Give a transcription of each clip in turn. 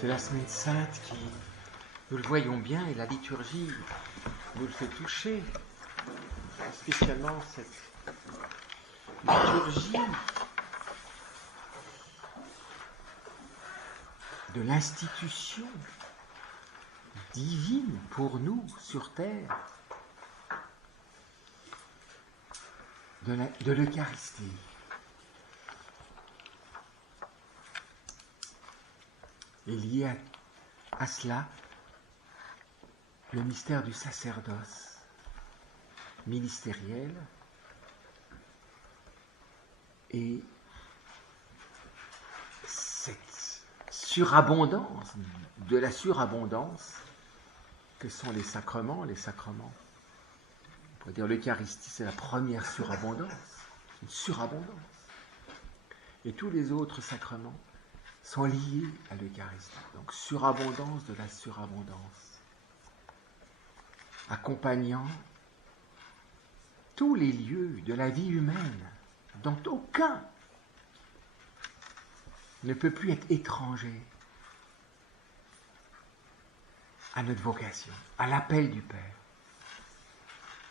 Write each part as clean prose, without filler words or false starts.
C'est la semaine sainte qui, nous le voyons bien, et la liturgie nous le fait toucher, spécialement cette liturgie de l'institution divine pour nous sur terre, de l'Eucharistie. Et lié à cela, le mystère du sacerdoce ministériel et cette surabondance, de la surabondance que sont les sacrements. On pourrait dire l'Eucharistie, c'est la première surabondance, une surabondance. Et tous les autres sacrements sont liés à l'Eucharistie. Donc, surabondance de la surabondance, accompagnant tous les lieux de la vie humaine, dont aucun ne peut plus être étranger à notre vocation, à l'appel du Père,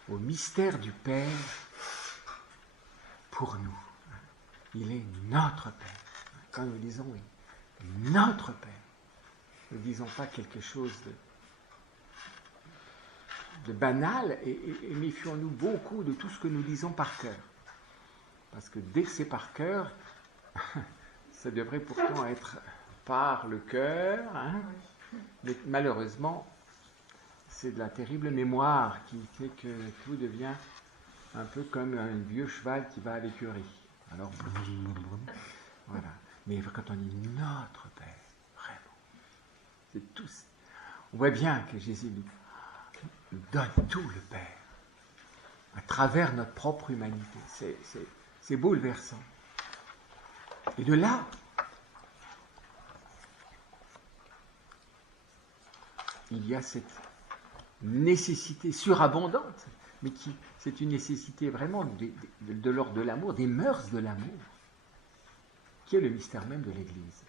au mystère du Père pour nous. Il est notre Père. Quand nous disons oui, notre Père, ne disons pas quelque chose de banal et méfions-nous beaucoup de tout ce que nous disons par cœur. Parce que dès que c'est par cœur, ça devrait pourtant être par le cœur, hein, mais malheureusement, c'est de la terrible mémoire qui fait que tout devient un peu comme un vieux cheval qui va à l'écurie. Alors, voilà. Mais quand on dit notre Père, vraiment, c'est tout. On voit bien que Jésus nous donne tout le Père à travers notre propre humanité. C'est bouleversant. Et de là, il y a cette nécessité surabondante, mais c'est une nécessité vraiment de l'ordre de l'amour, des mœurs de l'amour, qui est le mystère même de l'Église.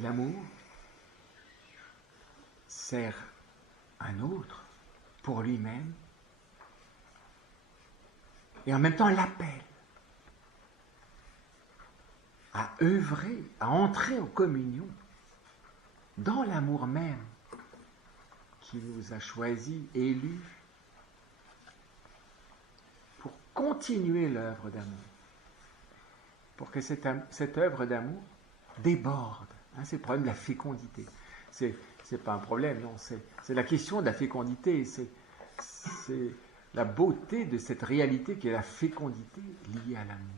L'amour sert un autre pour lui-même et en même temps l'appelle à œuvrer, à entrer en communion dans l'amour même qui nous a choisis, élus, pour continuer l'œuvre d'amour, pour que cette œuvre d'amour déborde. Hein, c'est le problème de la fécondité. C'est pas un problème, non, c'est la question de la fécondité, c'est la beauté de cette réalité qui est la fécondité liée à l'amour.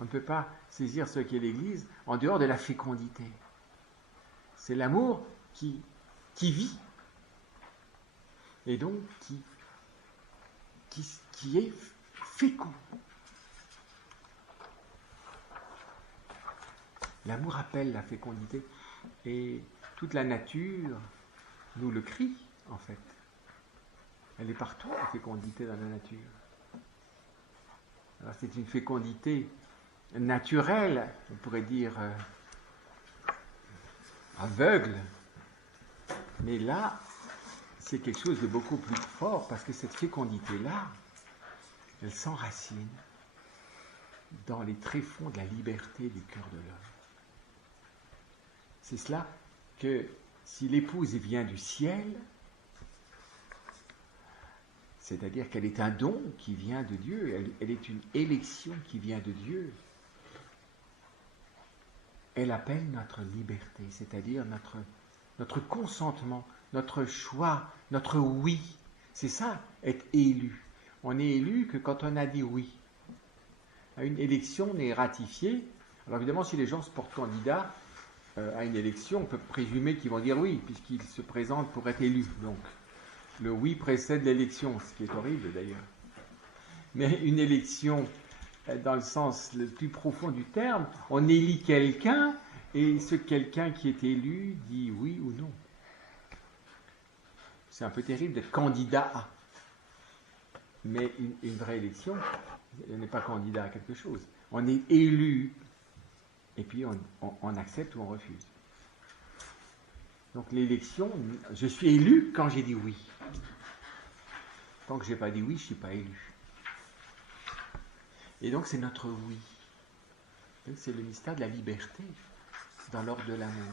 On ne peut pas saisir ce qu'est l'Église en dehors de la fécondité. C'est l'amour qui vit, et donc qui est fécond. L'amour appelle la fécondité, et toute la nature nous le crie, en fait. Elle est partout, la fécondité dans la nature. Alors c'est une fécondité naturelle, on pourrait dire aveugle, mais là, c'est quelque chose de beaucoup plus fort, parce que cette fécondité-là, elle s'enracine dans les tréfonds de la liberté du cœur de l'homme. C'est cela que si l'épouse vient du ciel, c'est-à-dire qu'elle est un don qui vient de Dieu, elle est une élection qui vient de Dieu, elle appelle notre liberté, c'est-à-dire notre consentement, notre choix, notre oui. C'est ça, être élu. On est élu que quand on a dit oui. À une élection, on est ratifié. Alors évidemment, si les gens se portent candidats à une élection, on peut présumer qu'ils vont dire oui, puisqu'ils se présentent pour être élus. Donc, le oui précède l'élection, ce qui est horrible d'ailleurs. Mais une élection, dans le sens le plus profond du terme, on élit quelqu'un, et ce quelqu'un qui est élu dit oui ou non. C'est un peu terrible d'être candidat à. Mais une vraie élection, on n'est pas candidat à quelque chose. On est élu et puis on accepte ou on refuse. Donc l'élection, je suis élu quand j'ai dit oui. Tant que je n'ai pas dit oui, je ne suis pas élu. Et donc c'est notre oui. C'est le mystère de la liberté dans l'ordre de l'amour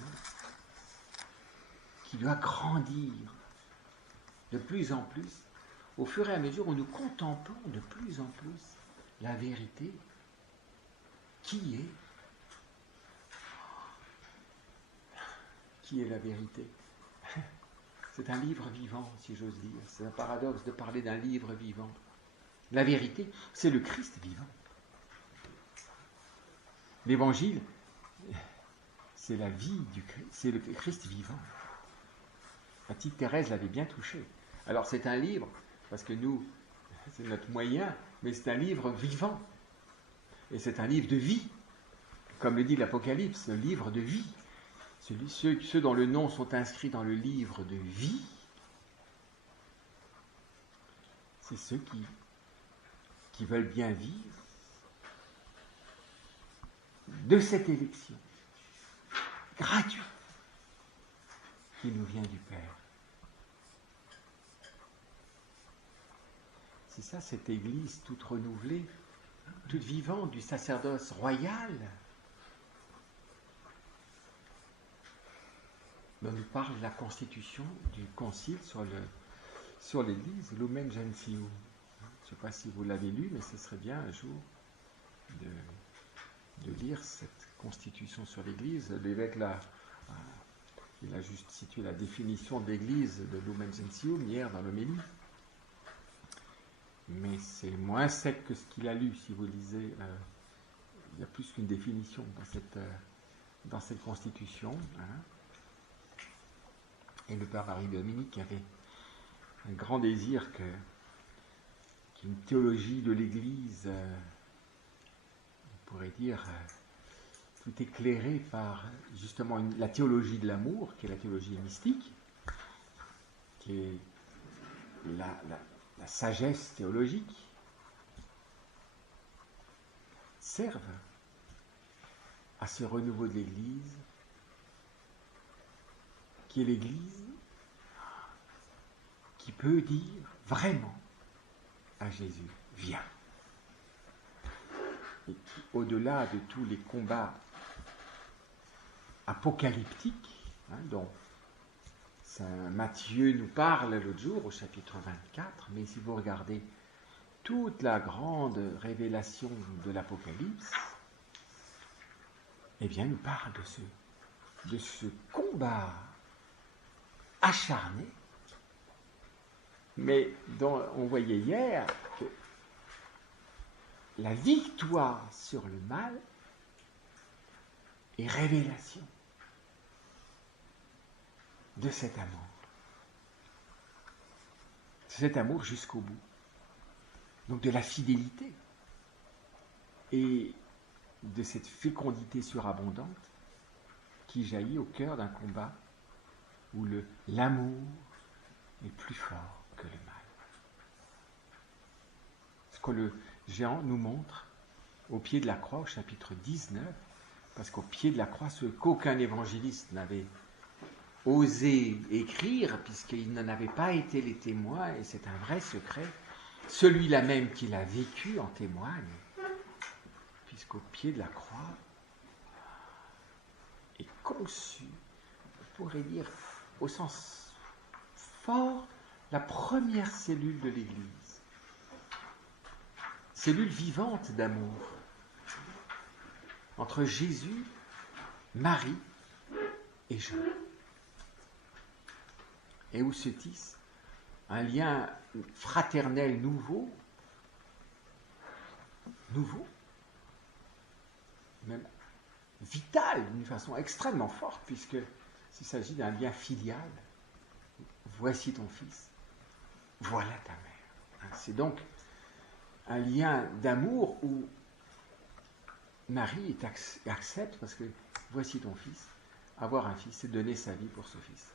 qui doit grandir de plus en plus au fur et à mesure où nous contemplons de plus en plus la vérité qui est la vérité. C'est un livre vivant, si j'ose dire. C'est un paradoxe de parler d'un livre vivant. La vérité, c'est le Christ vivant. L'évangile, c'est la vie du Christ, c'est le Christ vivant. La petite Thérèse l'avait bien touché. Alors c'est un livre, parce que nous, c'est notre moyen, mais c'est un livre vivant. Et c'est un livre de vie. Comme le dit l'Apocalypse, un livre de vie. Ceux dont le nom sont inscrits dans le livre de vie, c'est ceux qui veulent bien vivre de cette élection gratuite qui nous vient du Père. C'est ça, cette Église toute renouvelée, toute vivante du sacerdoce royal dont nous parle la constitution du concile sur l'Église, Lumen Gentium. Je ne sais pas si vous l'avez lu, mais ce serait bien un jour de lire cette constitution sur l'Église. L'évêque il a juste situé la définition de l'Église de Lumen Gentium hier dans l'homélie. Mais c'est moins sec que ce qu'il a lu, si vous lisez. Il y a plus qu'une définition dans cette constitution. Et le père Marie-Dominique avait un grand désir qu'une théologie de l'Église, on pourrait dire, tout éclairée par justement la théologie de l'amour, qui est la théologie mystique, qui est la sagesse théologique, serve à ce renouveau de l'Église, qui est l'Église qui peut dire vraiment à Jésus, viens. Et qui, au-delà de tous les combats apocalyptiques, dont Saint Matthieu nous parle l'autre jour au chapitre 24, mais si vous regardez toute la grande révélation de l'Apocalypse, eh bien, nous parle de ce combat acharné, mais dont on voyait hier que la victoire sur le mal est révélation de cet amour. Cet amour jusqu'au bout. Donc de la fidélité et de cette fécondité surabondante qui jaillit au cœur d'un combat où l'amour est plus fort que le mal. Ce que le géant nous montre au pied de la croix, au chapitre 19, parce qu'au pied de la croix, ce qu'aucun évangéliste n'avait osé écrire, puisqu'il n'en avait pas été les témoins, et c'est un vrai secret, celui-là même qui l'a vécu en témoigne, puisqu'au pied de la croix est conçu, on pourrait dire au sens fort, la première cellule de l'Église. Cellule vivante d'amour entre Jésus, Marie et Jean. Et où se tisse un lien fraternel nouveau, même vital d'une façon extrêmement forte, puisqu'il s'agit d'un lien filial. Voici ton fils, voilà ta mère. C'est donc un lien d'amour où Marie accepte, parce que voici ton fils, avoir un fils, c'est donner sa vie pour ce fils.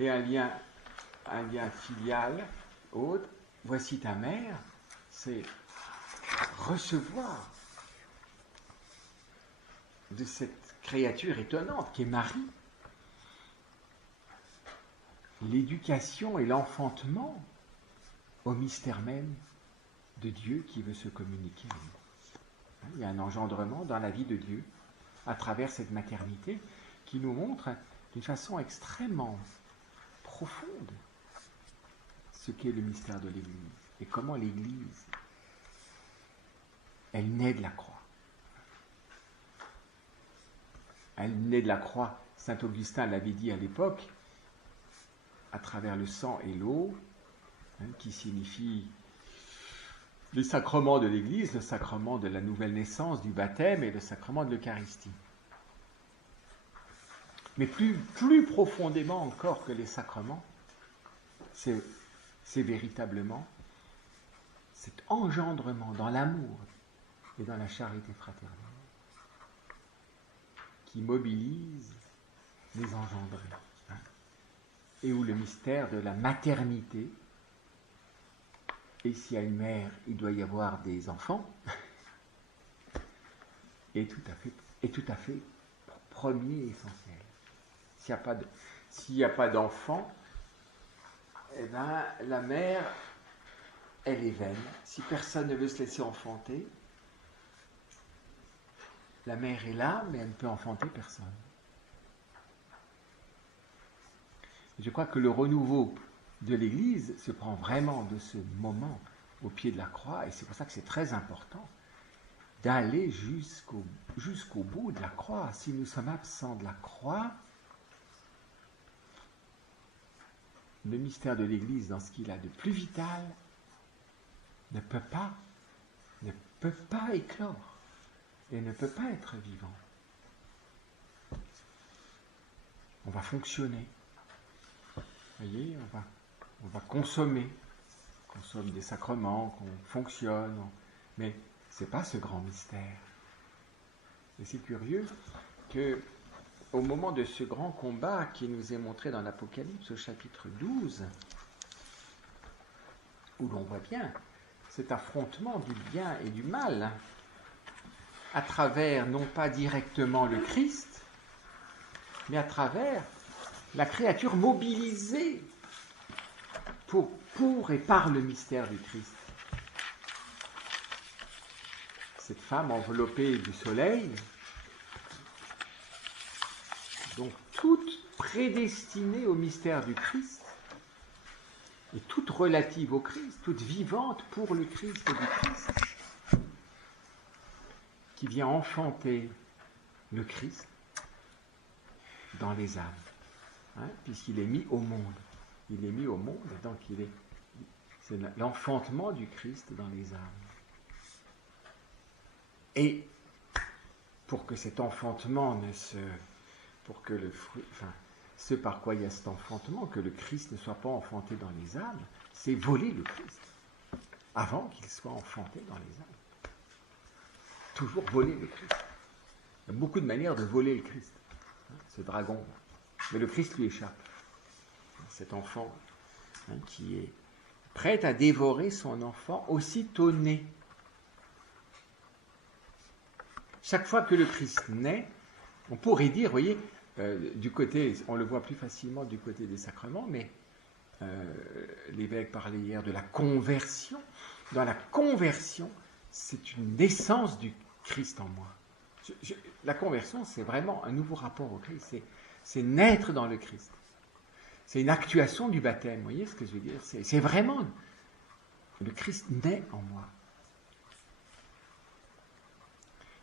Et un lien filial, autre, voici ta mère, c'est recevoir de cette créature étonnante qui est Marie. L'éducation et l'enfantement au mystère même de Dieu qui veut se communiquer à nous. Il y a un engendrement dans la vie de Dieu à travers cette maternité qui nous montre d'une façon extrêmement profonde ce qu'est le mystère de l'Église et comment l'Église, elle naît de la croix. Elle naît de la croix. Saint Augustin l'avait dit à l'époque, à travers le sang et l'eau, qui signifie les sacrements de l'Église, le sacrement de la nouvelle naissance, du baptême et le sacrement de l'Eucharistie. Mais plus profondément encore que les sacrements, c'est véritablement cet engendrement dans l'amour et dans la charité fraternelle qui mobilise les engendrés. Et où le mystère de la maternité, et s'il y a une mère, il doit y avoir des enfants, est tout à fait premier et essentiel. S'il n'y a pas d'enfant, eh ben, la mère, elle est vaine. Si personne ne veut se laisser enfanter, la mère est là, mais elle ne peut enfanter personne. Je crois que le renouveau de l'Église se prend vraiment de ce moment au pied de la croix, et c'est pour ça que c'est très important d'aller jusqu'au bout de la croix. Si nous sommes absents de la croix, le mystère de l'Église, dans ce qu'il a de plus vital, ne peut pas éclore et ne peut pas être vivant. On va fonctionner. Vous voyez, on va consommer. On consomme des sacrements, qu'on fonctionne, mais ce n'est pas ce grand mystère. Et c'est curieux que au moment de ce grand combat qui nous est montré dans l'Apocalypse au chapitre 12, où l'on voit bien cet affrontement du bien et du mal, à travers non pas directement le Christ, mais à travers la créature mobilisée pour et par le mystère du Christ. Cette femme enveloppée du soleil, donc toute prédestinée au mystère du Christ, et toute relative au Christ, toute vivante pour le Christ et du Christ, qui vient enfanter le Christ dans les âmes, puisqu'il est mis au monde. Il est mis au monde, donc c'est l'enfantement du Christ dans les âmes. Et pour que cet enfantement pour que le fruit, ce par quoi il y a cet enfantement, que le Christ ne soit pas enfanté dans les âmes, c'est voler le Christ, avant qu'il soit enfanté dans les âmes. Toujours voler le Christ. Il y a beaucoup de manières de voler le Christ, ce dragon. Mais le Christ lui échappe. Cet enfant qui est prêt à dévorer son enfant aussitôt né. Chaque fois que le Christ naît, on pourrait dire, vous voyez, du côté, on le voit plus facilement du côté des sacrements, mais l'évêque parlait hier de la conversion. Dans la conversion, c'est une naissance du Christ en moi. La conversion, c'est vraiment un nouveau rapport au Christ. C'est naître dans le Christ. C'est une actuation du baptême. Vous voyez ce que je veux dire ? C'est vraiment le Christ naît en moi.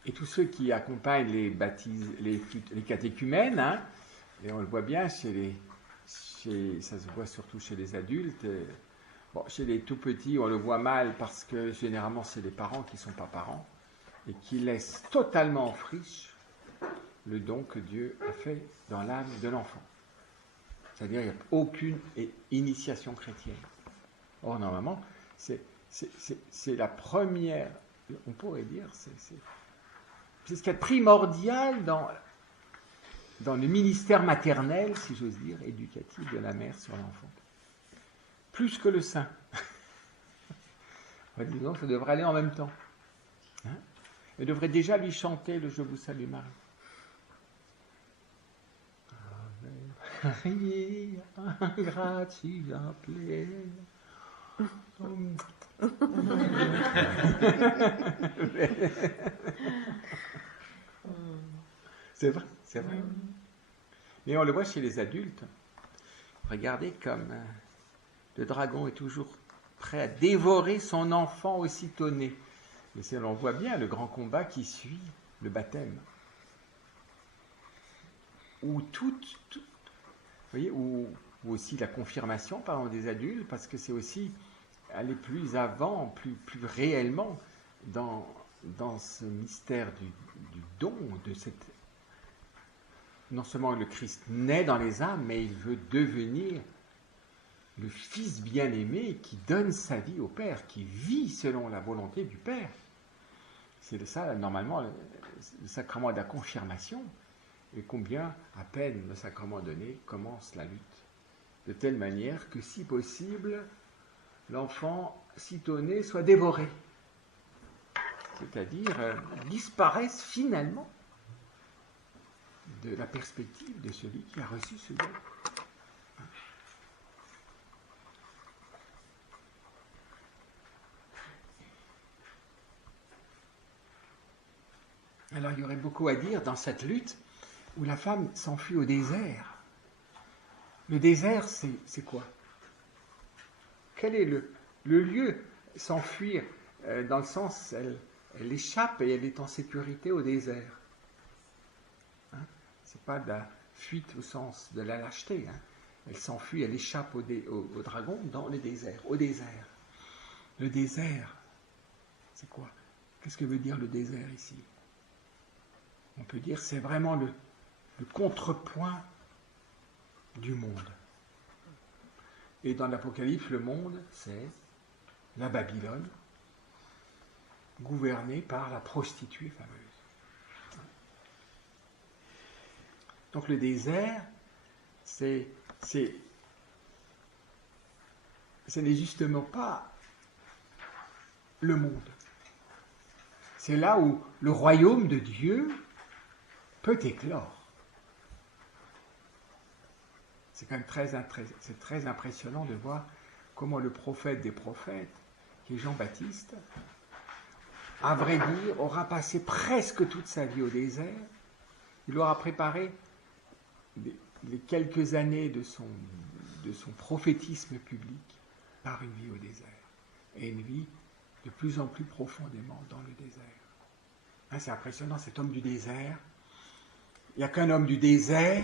Et tous ceux qui accompagnent les catéchumènes, et on le voit bien ça se voit surtout chez les adultes. Bon, chez les tout petits, on le voit mal parce que généralement c'est les parents qui ne sont pas parents et qui laissent totalement en friche le don que Dieu a fait dans l'âme de l'enfant. C'est-à-dire qu'il n'y a aucune initiation chrétienne. Or, normalement, c'est la première, on pourrait dire, c'est ce qu'il y a de primordial dans le ministère maternel, si j'ose dire, éducatif de la mère sur l'enfant. Plus que le sein. Disons que ça devrait aller en même temps. Elle devrait déjà lui chanter le « Je vous salue Marie ». rire, ingratitude appelée. C'est vrai, c'est vrai. Mais on le voit chez les adultes. Regardez comme le dragon est toujours prêt à dévorer son enfant aussitôt né. Mais on voit bien le grand combat qui suit le baptême. Ou vous voyez, ou aussi la confirmation, par exemple, des adultes, parce que c'est aussi aller plus avant, plus réellement dans ce mystère du don, de cette... Non seulement le Christ naît dans les âmes, mais il veut devenir le Fils bien-aimé qui donne sa vie au Père, qui vit selon la volonté du Père. C'est ça, normalement, le sacrement de la confirmation. Et combien, à peine le sacrement donné, commence la lutte. De telle manière que, si possible, l'enfant sitôt né soit dévoré. C'est-à-dire disparaisse finalement de la perspective de celui qui a reçu ce don. Alors il y aurait beaucoup à dire dans cette lutte où la femme s'enfuit au désert. Le désert, c'est quoi? Quel est le lieu? S'enfuir, dans le sens, elle échappe et elle est en sécurité au désert. C'est pas de la fuite au sens de la lâcheté. Elle s'enfuit, elle échappe au dragon dans le désert, au désert. Le désert, c'est quoi? Qu'est-ce que veut dire le désert ici? On peut dire c'est vraiment le contrepoint du monde. Et dans l'Apocalypse, le monde, c'est la Babylone, gouvernée par la prostituée fameuse. Donc le désert, ce n'est justement pas le monde. C'est là où le royaume de Dieu peut éclore. C'est quand même très impressionnant de voir comment le prophète des prophètes, qui est Jean-Baptiste, à vrai dire, aura passé presque toute sa vie au désert. Il aura préparé les quelques années de son prophétisme public par une vie au désert. Et une vie de plus en plus profondément dans le désert. C'est impressionnant, cet homme du désert. Il n'y a qu'un homme du désert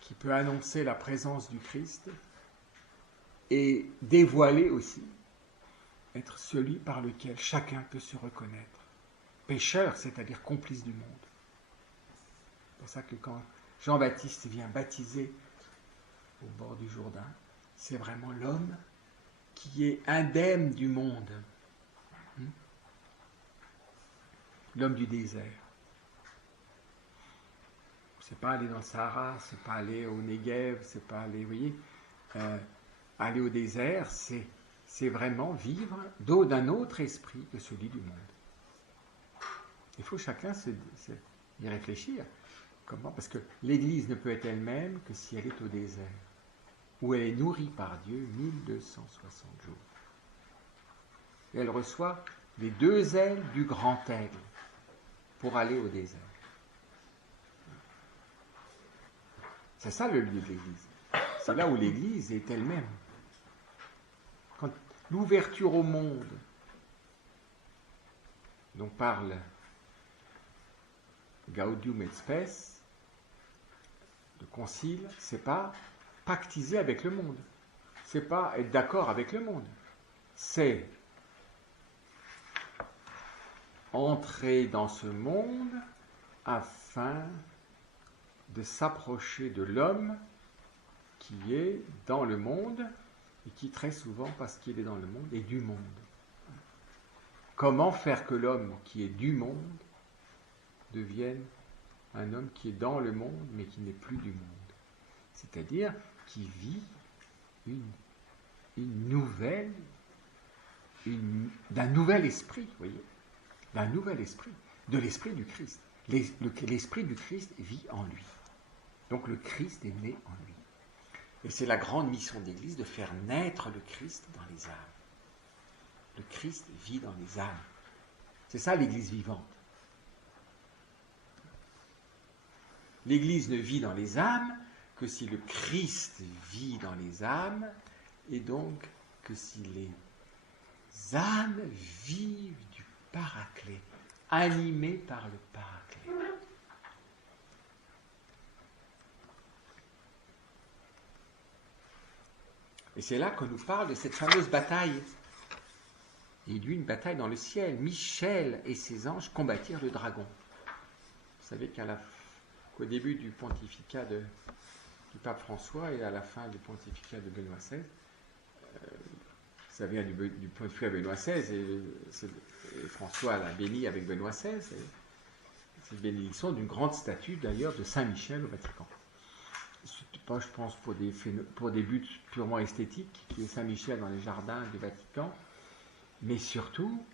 qui peut annoncer la présence du Christ et dévoiler aussi, être celui par lequel chacun peut se reconnaître. Pécheur, c'est-à-dire complice du monde. C'est pour ça que quand Jean-Baptiste vient baptiser au bord du Jourdain, c'est vraiment l'homme qui est indemne du monde. L'homme du désert. C'est pas aller dans le Sahara, c'est pas aller au Negev, c'est pas aller, vous voyez, aller au désert, c'est vraiment vivre d'un autre esprit que celui du monde. Il faut chacun y réfléchir. Comment? Parce que l'Église ne peut être elle-même que si elle est au désert, où elle est nourrie par Dieu 1260 jours. Et elle reçoit les deux ailes du grand aigle pour aller au désert. C'est ça le lieu de l'Église. C'est là où l'Église est elle-même. Quand l'ouverture au monde dont parle Gaudium et Spes, le concile, c'est pas pactiser avec le monde. C'est pas être d'accord avec le monde. C'est entrer dans ce monde afin de s'approcher de l'homme qui est dans le monde et qui très souvent, parce qu'il est dans le monde, est du monde. Comment faire que l'homme qui est du monde devienne un homme qui est dans le monde mais qui n'est plus du monde? C'est-à-dire qui vit une nouvelle, d'un nouvel esprit, vous voyez, d'un nouvel esprit, de l'esprit du Christ. L'esprit du Christ vit en lui. Donc le Christ est né en lui. Et c'est la grande mission de l'Église de faire naître le Christ dans les âmes. Le Christ vit dans les âmes. C'est ça l'Église vivante. L'Église ne vit dans les âmes que si le Christ vit dans les âmes, et donc que si les âmes vivent du Paraclet, animées par le Paraclet. Et c'est là qu'on nous parle de cette fameuse bataille. Il y eut une bataille dans le ciel. Michel et ses anges combattirent le dragon. Vous savez qu'au début du pontificat du pape François et à la fin du pontificat de Benoît XVI, ça vient du pontificat de Benoît XVI et François l'a béni avec Benoît XVI. C'est une bénédiction d'une grande statue d'ailleurs de Saint Michel au Vatican. Pas, je pense, pour des buts purement esthétiques, qui est Saint-Michel dans les jardins du Vatican, mais surtout,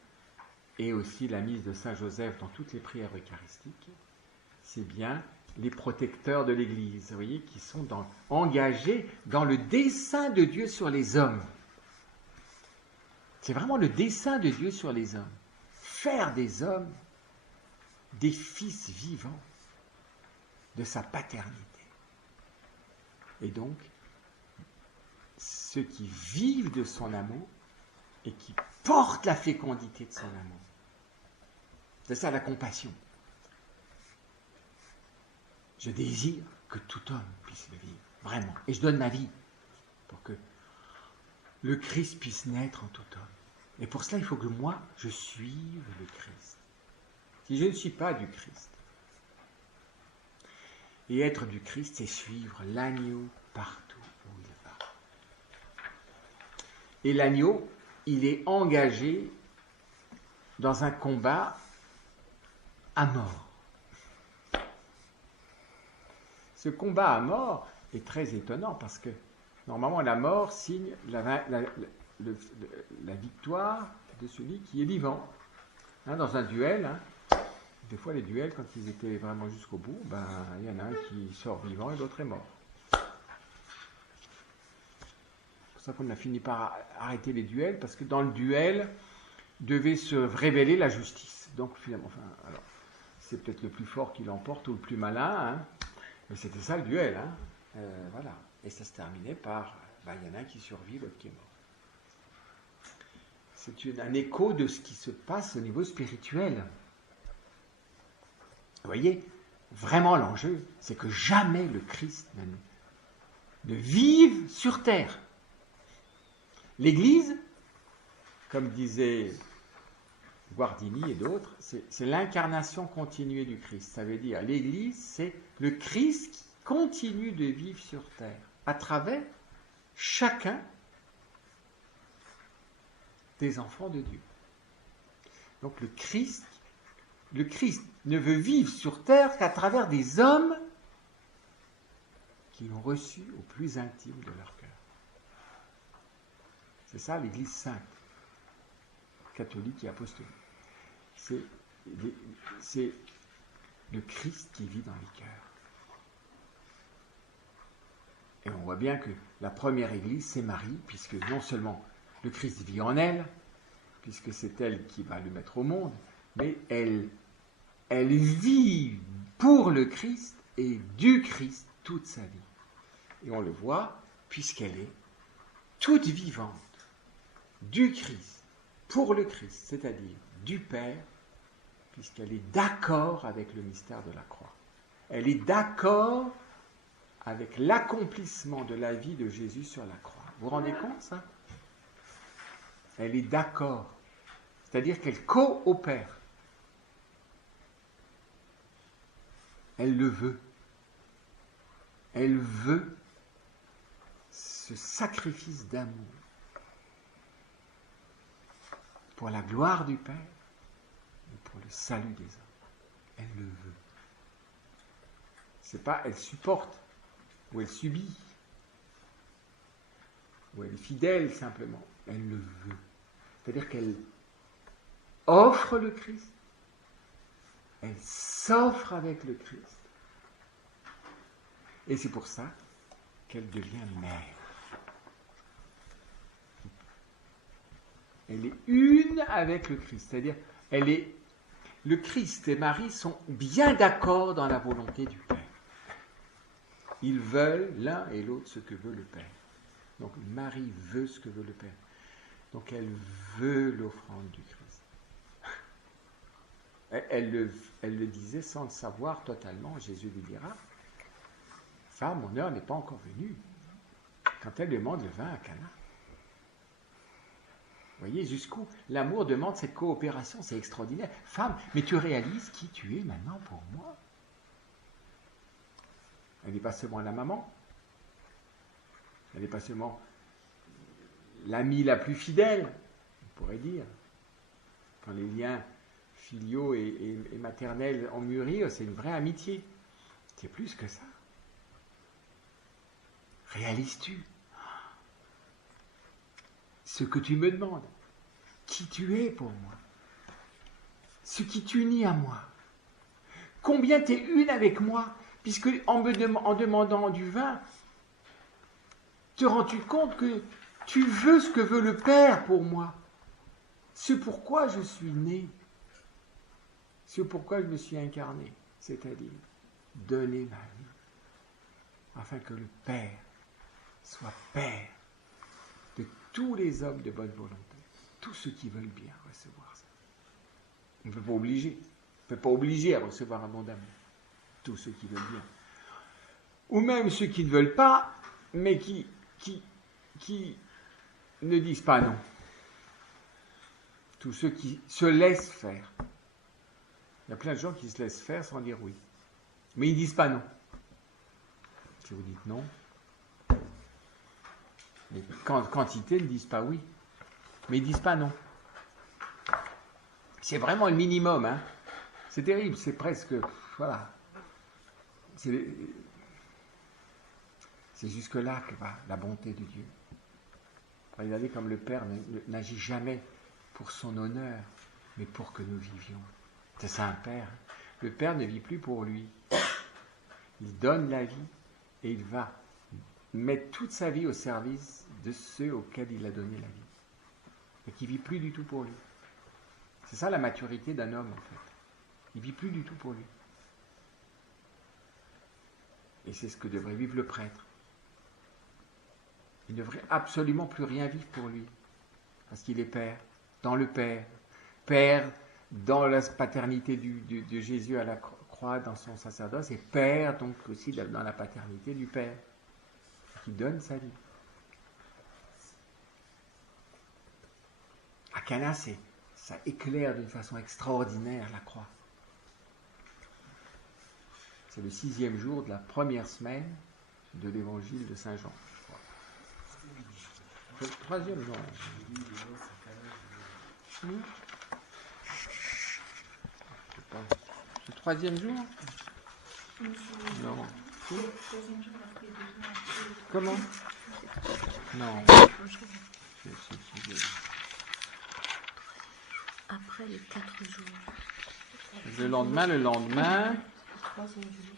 et aussi la mise de Saint-Joseph dans toutes les prières eucharistiques, c'est bien les protecteurs de l'Église, vous voyez, qui sont engagés dans le dessein de Dieu sur les hommes. C'est vraiment le dessein de Dieu sur les hommes. Faire des hommes des fils vivants de sa paternité. Et donc, ceux qui vivent de son amour et qui portent la fécondité de son amour. C'est ça la compassion. Je désire que tout homme puisse le vivre, vraiment. Et je donne ma vie pour que le Christ puisse naître en tout homme. Et pour cela, il faut que moi, je suive le Christ. Si je ne suis pas du Christ, et être du Christ, c'est suivre l'agneau partout où il va. Et l'agneau, il est engagé dans un combat à mort. Ce combat à mort est très étonnant parce que normalement la mort signe la victoire de celui qui est vivant. Dans un duel, des fois les duels, quand ils étaient vraiment jusqu'au bout, il y en a un qui sort vivant et l'autre est mort. C'est pour ça qu'on a fini par arrêter les duels, parce que dans le duel devait se révéler la justice. Donc finalement, alors, c'est peut-être le plus fort qui l'emporte ou le plus malin, mais c'était ça le duel. Voilà. Et ça se terminait par, il y en a un qui survit, l'autre qui est mort. C'est un écho de ce qui se passe au niveau spirituel. Vous voyez, vraiment l'enjeu, c'est que jamais le Christ ne vive sur terre. L'Église, comme disait Guardini et d'autres, c'est l'incarnation continuée du Christ. Ça veut dire, l'Église, c'est le Christ qui continue de vivre sur terre, à travers chacun des enfants de Dieu. Donc le Christ ne veut vivre sur terre qu'à travers des hommes qui l'ont reçu au plus intime de leur cœur. C'est ça l'Église sainte, catholique et apostolique. C'est le Christ qui vit dans les cœurs. Et on voit bien que la première Église, c'est Marie, puisque non seulement le Christ vit en elle, puisque c'est elle qui va le mettre au monde, mais elle vit pour le Christ et du Christ toute sa vie. Et on le voit, puisqu'elle est toute vivante du Christ, pour le Christ, c'est-à-dire du Père, puisqu'elle est d'accord avec le mystère de la croix. Elle est d'accord avec l'accomplissement de la vie de Jésus sur la croix. Vous vous rendez compte, ça ? Elle est d'accord, c'est-à-dire qu'elle coopère. Elle le veut. Elle veut ce sacrifice d'amour pour la gloire du Père et pour le salut des hommes. Elle le veut. C'est pas elle supporte ou elle subit ou elle est fidèle simplement. Elle le veut. C'est-à-dire qu'elle offre le Christ. Elle s'offre avec le Christ. Et c'est pour ça qu'elle devient mère. Elle est une avec le Christ. C'est-à-dire, le Christ et Marie sont bien d'accord dans la volonté du Père. Ils veulent l'un et l'autre ce que veut le Père. Donc Marie veut ce que veut le Père. Donc elle veut l'offrande du Christ. Elle le disait sans le savoir totalement. Jésus lui dira, « Femme, mon heure n'est pas encore venue. » Quand elle demande le vin à Cana. Vous voyez jusqu'où l'amour demande cette coopération, c'est extraordinaire. Femme, mais tu réalises qui tu es maintenant pour moi? Elle n'est pas seulement la maman, elle n'est pas seulement l'amie la plus fidèle, on pourrait dire. Quand les liens filiaux et maternels ont mûri, c'est une vraie amitié. C'est plus que ça. Réalises-tu ce que tu me demandes, qui tu es pour moi, ce qui t'unit à moi, combien tu es une avec moi, puisque en demandant du vin, te rends-tu compte que tu veux ce que veut le Père pour moi, c'est pourquoi je suis né, c'est pourquoi je me suis incarné, c'est-à-dire donner ma vie, afin que le Père soit Père de tous les hommes de bonne volonté, tous ceux qui veulent bien recevoir ça. On ne peut pas obliger. On ne peut pas obliger à recevoir un don d'amour. Tous ceux qui veulent bien. Ou même ceux qui ne veulent pas, mais qui ne disent pas non. Tous ceux qui se laissent faire. Il y a plein de gens qui se laissent faire sans dire oui. Mais ils ne disent pas non. Si vous dites non, les quantités ne disent pas oui, mais ils ne disent pas non. C'est vraiment le minimum, hein. C'est terrible, c'est presque... Voilà. C'est jusque-là que va la bonté de Dieu. Regardez comme le Père n'agit jamais pour son honneur, mais pour que nous vivions. C'est ça un Père. Le Père ne vit plus pour lui. Il donne la vie et il va mettre toute sa vie au service de ceux auxquels il a donné la vie. Et qui ne vit plus du tout pour lui. C'est ça la maturité d'un homme, en fait. Il ne vit plus du tout pour lui. Et c'est ce que devrait vivre le prêtre. Il ne devrait absolument plus rien vivre pour lui. Parce qu'il est Père, dans le Père. Père dans la paternité de Jésus à la croix, dans son sacerdoce, et Père donc aussi dans la paternité du Père, qui donne sa vie. À Cana, ça éclaire d'une façon extraordinaire la croix. C'est le 6e jour de la première semaine de l'évangile de Saint Jean, je crois. C'est le 3e jour. C'est le 3e jour? Non. Comment? Non. Après les 4 jours. Le lendemain. Le 3e jour.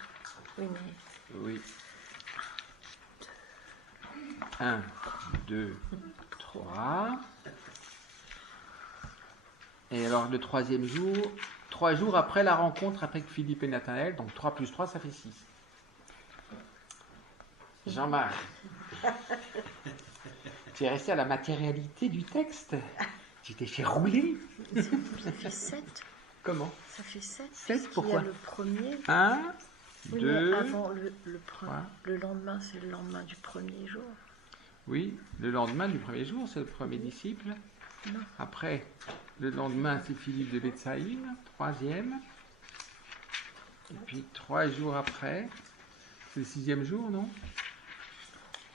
Oui, mais... Oui. 1, 2, 3. Et alors le 3e jour, 3 jours après la rencontre avec Philippe et Nathanaël, donc 3 plus 3, ça fait 6. Jean-Marc, tu es resté à la matérialité du texte. Tu t'es fait rouler. Ça fait 7. Comment? Ça fait 7. 7, pourquoi? Il y a le premier. 1, Oui, 2... avant le lendemain, c'est le lendemain du premier jour. Oui, le lendemain du premier jour, c'est le premier disciple. Non. Après, le lendemain, c'est Philippe de Bethsaïne, 3e. Et puis 3 jours après, c'est le 6e jour, non?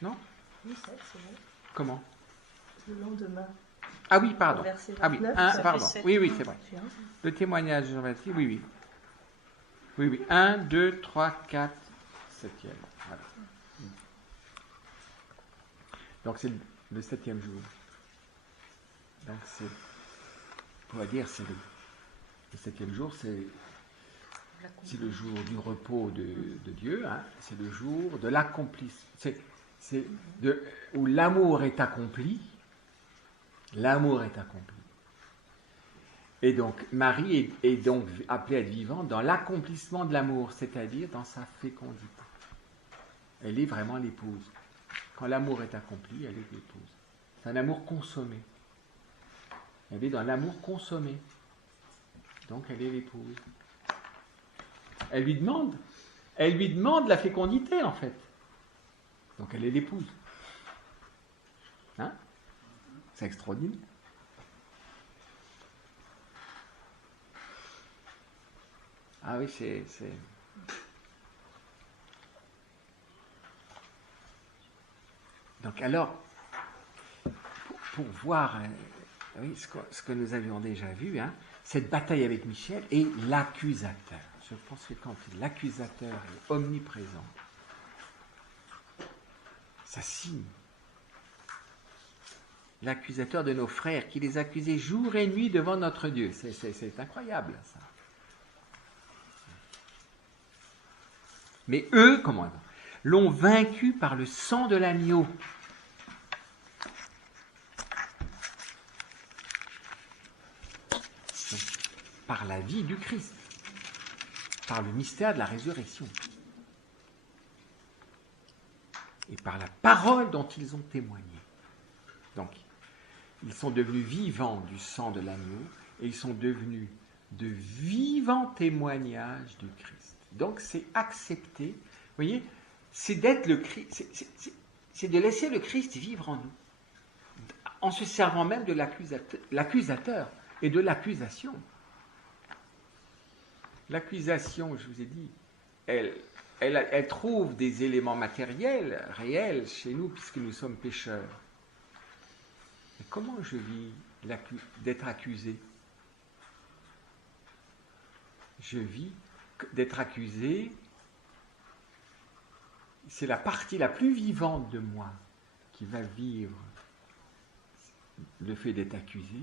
Non? Oui, 7, c'est vrai. Comment? Le lendemain. Ah oui, pardon. Verset 29, Ah oui, pardon. fait 7. Oui, c'est vrai. Le témoignage de Jean-Baptiste, oui. Oui. 1, 2, 3, 4, 7e. Voilà. Donc c'est le 7e jour. Donc c'est, on pourrait dire, c'est le 7e jour, c'est C'est le jour du repos de Dieu, hein, c'est le jour de l'accomplissement, où l'amour est accompli. L'amour est accompli. Et donc, Marie est donc appelée à être vivante dans l'accomplissement de l'amour, c'est-à-dire dans sa fécondité. Elle est vraiment l'épouse. Quand l'amour est accompli, elle est l'épouse. C'est un amour consommé. Elle est dans l'amour consommé. Donc, elle est l'épouse. Elle lui demande la fécondité, en fait. Donc, elle est l'épouse. Hein? C'est extraordinaire. Ah oui, c'est... Donc alors, pour voir oui, ce que nous avions déjà vu, hein, cette bataille avec Michel et l'accusateur. Je pense que quand l'accusateur est omniprésent, ça signe. L'accusateur de nos frères qui les accusait jour et nuit devant notre Dieu. C'est incroyable, ça. Mais eux, comment dire, l'ont vaincu par le sang de l'agneau. Par la vie du Christ. Par le mystère de la résurrection. Et par la parole dont ils ont témoigné. Donc, ils sont devenus vivants du sang de l'agneau et ils sont devenus de vivants témoignages du Christ. Donc, c'est accepter, vous voyez, c'est d'être le Christ, c'est de laisser le Christ vivre en nous, en se servant même de l'accusateur et de l'accusation. L'accusation, je vous ai dit, elle trouve des éléments matériels, réels chez nous, puisque nous sommes pécheurs. Mais comment je vis d'être accusé? Je vis d'être accusé, c'est la partie la plus vivante de moi qui va vivre le fait d'être accusé,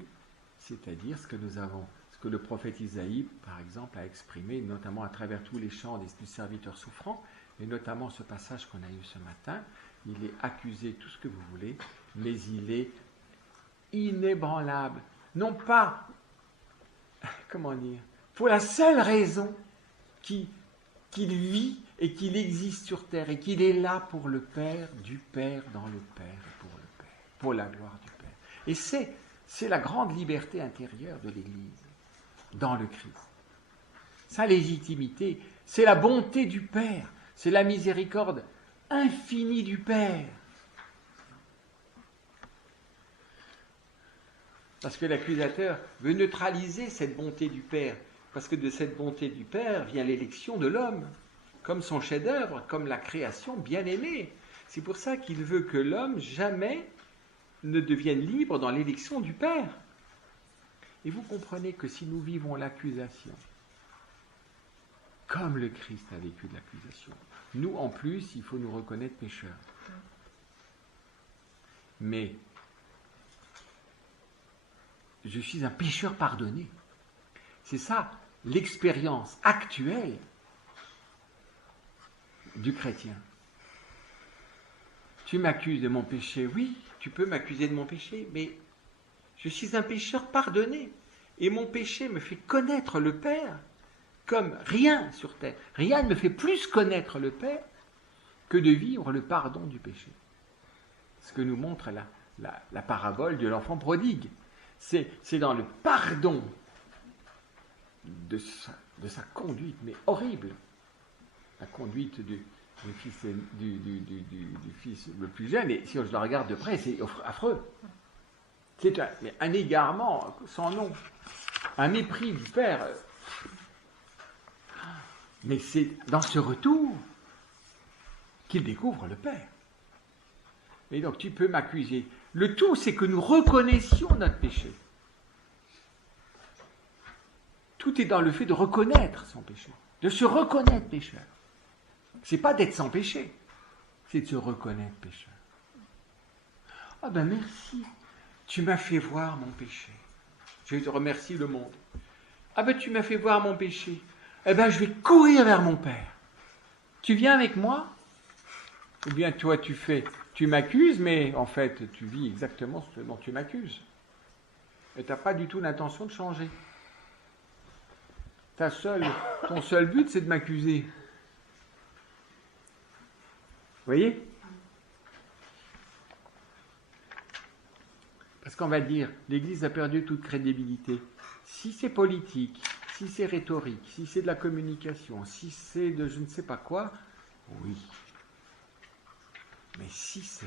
c'est-à-dire ce que le prophète Isaïe, par exemple, a exprimé, notamment à travers tous les chants des serviteurs souffrants, et notamment ce passage qu'on a eu ce matin. Il est accusé, tout ce que vous voulez, mais il est inébranlable. Non pas, comment dire, pour la seule raison qu'il vit et qu'il existe sur terre et qu'il est là pour le Père, du Père dans le Père et pour le Père, pour la gloire du Père. Et c'est la grande liberté intérieure de l'Église, dans le Christ. Sa légitimité, c'est la bonté du Père, c'est la miséricorde infinie du Père. Parce que l'accusateur veut neutraliser cette bonté du Père. Parce que de cette bonté du Père vient l'élection de l'homme, comme son chef-d'œuvre, comme la création bien-aimée. C'est pour ça qu'il veut que l'homme jamais ne devienne libre dans l'élection du Père. Et vous comprenez que si nous vivons l'accusation, comme le Christ a vécu de l'accusation, nous en plus, il faut nous reconnaître pécheurs. Mais je suis un pécheur pardonné. C'est ça l'expérience actuelle du chrétien. Tu m'accuses de mon péché, oui, tu peux m'accuser de mon péché, mais je suis un pécheur pardonné. Et mon péché me fait connaître le Père comme rien sur terre. Rien ne me fait plus connaître le Père que de vivre le pardon du péché. Ce que nous montre la parabole de l'enfant prodigue. C'est dans le pardon de sa conduite, mais horrible, la conduite du fils le plus jeune, et si je le regarde de près, c'est affreux. C'est un égarement sans nom, un mépris du Père. Mais c'est dans ce retour qu'il découvre le Père. Et donc tu peux m'accuser. Le tout, c'est que nous reconnaissions notre péché. Tout est dans le fait de reconnaître son péché, de se reconnaître pécheur. C'est pas d'être sans péché, c'est de se reconnaître pécheur. Ah ben merci, tu m'as fait voir mon péché. Je te remercie le monde. Ah ben tu m'as fait voir mon péché. eh bien je vais courir vers mon Père. Tu viens avec moi? Ou bien toi tu m'accuses, mais en fait tu vis exactement ce dont tu m'accuses. Et tu n'as pas du tout l'intention de changer. Ton seul but, c'est de m'accuser. Vous voyez? Parce qu'on va dire, l'Église a perdu toute crédibilité. Si c'est politique, si c'est rhétorique, si c'est de la communication, si c'est de je ne sais pas quoi, oui. Mais si c'est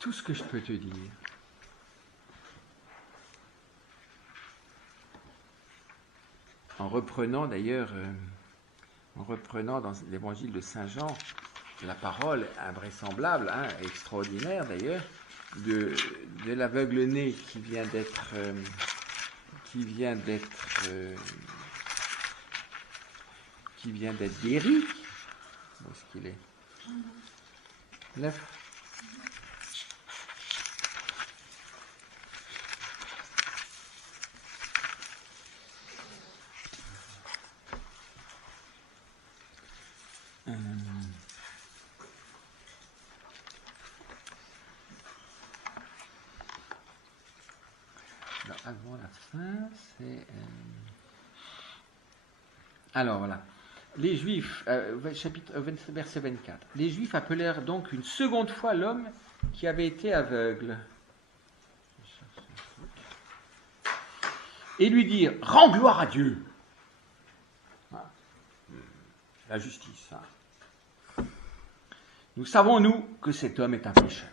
tout ce que je peux te dire, en reprenant d'ailleurs, dans l'évangile de Saint Jean, la parole invraisemblable, extraordinaire d'ailleurs, de l'aveugle-né qui vient d'être guéri. Où est-ce qu'il est? 9. Avant la fin, c'est... Alors voilà. Les Juifs, verset 24. Les Juifs appelèrent donc une seconde fois l'homme qui avait été aveugle. Et lui dirent, rends gloire à Dieu. La justice. Nous savons, nous, que cet homme est un pécheur.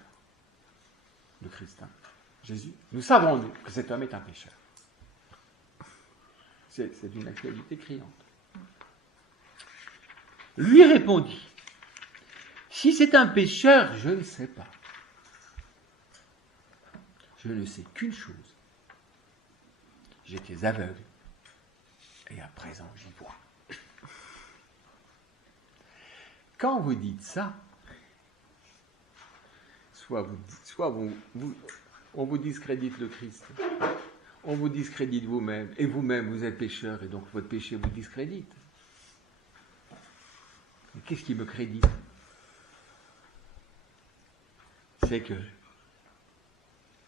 Le Christ, Jésus. Nous savons, nous, que cet homme est un pécheur. C'est d'une actualité criante. Lui répondit, si c'est un pécheur, je ne sais pas. Je ne sais qu'une chose. J'étais aveugle et à présent j'y vois. Quand vous dites ça, soit on vous discrédite le Christ, on vous discrédite vous-même, et vous-même vous êtes pécheur, et donc votre péché vous discrédite. Mais qu'est-ce qui me crédite? C'est que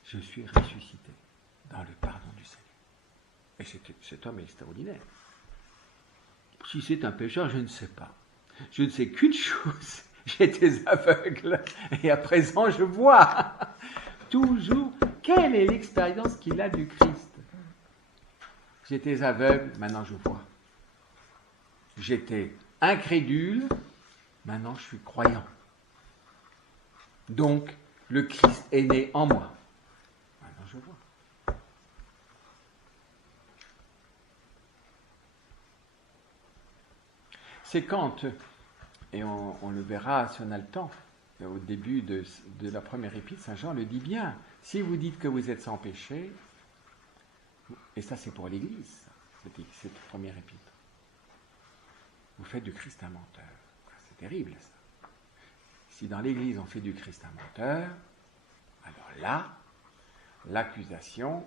je suis ressuscité dans le pardon du Seigneur. Et cet homme est extraordinaire. Si c'est un pécheur, je ne sais pas. Je ne sais qu'une chose, j'étais aveugle et à présent je vois. Toujours, quelle est l'expérience qu'il a du Christ? J'étais aveugle, maintenant je vois. J'étais incrédule, maintenant je suis croyant. Donc, le Christ est né en moi. Maintenant je vois. C'est quand, et on le verra si on a le temps, au début de la première épître, Saint Jean le dit bien, si vous dites que vous êtes sans péché, et ça c'est pour l'Église, cette première épître, vous faites du Christ un menteur. C'est terrible ça. Si dans l'Église on fait du Christ un menteur, alors là, l'accusation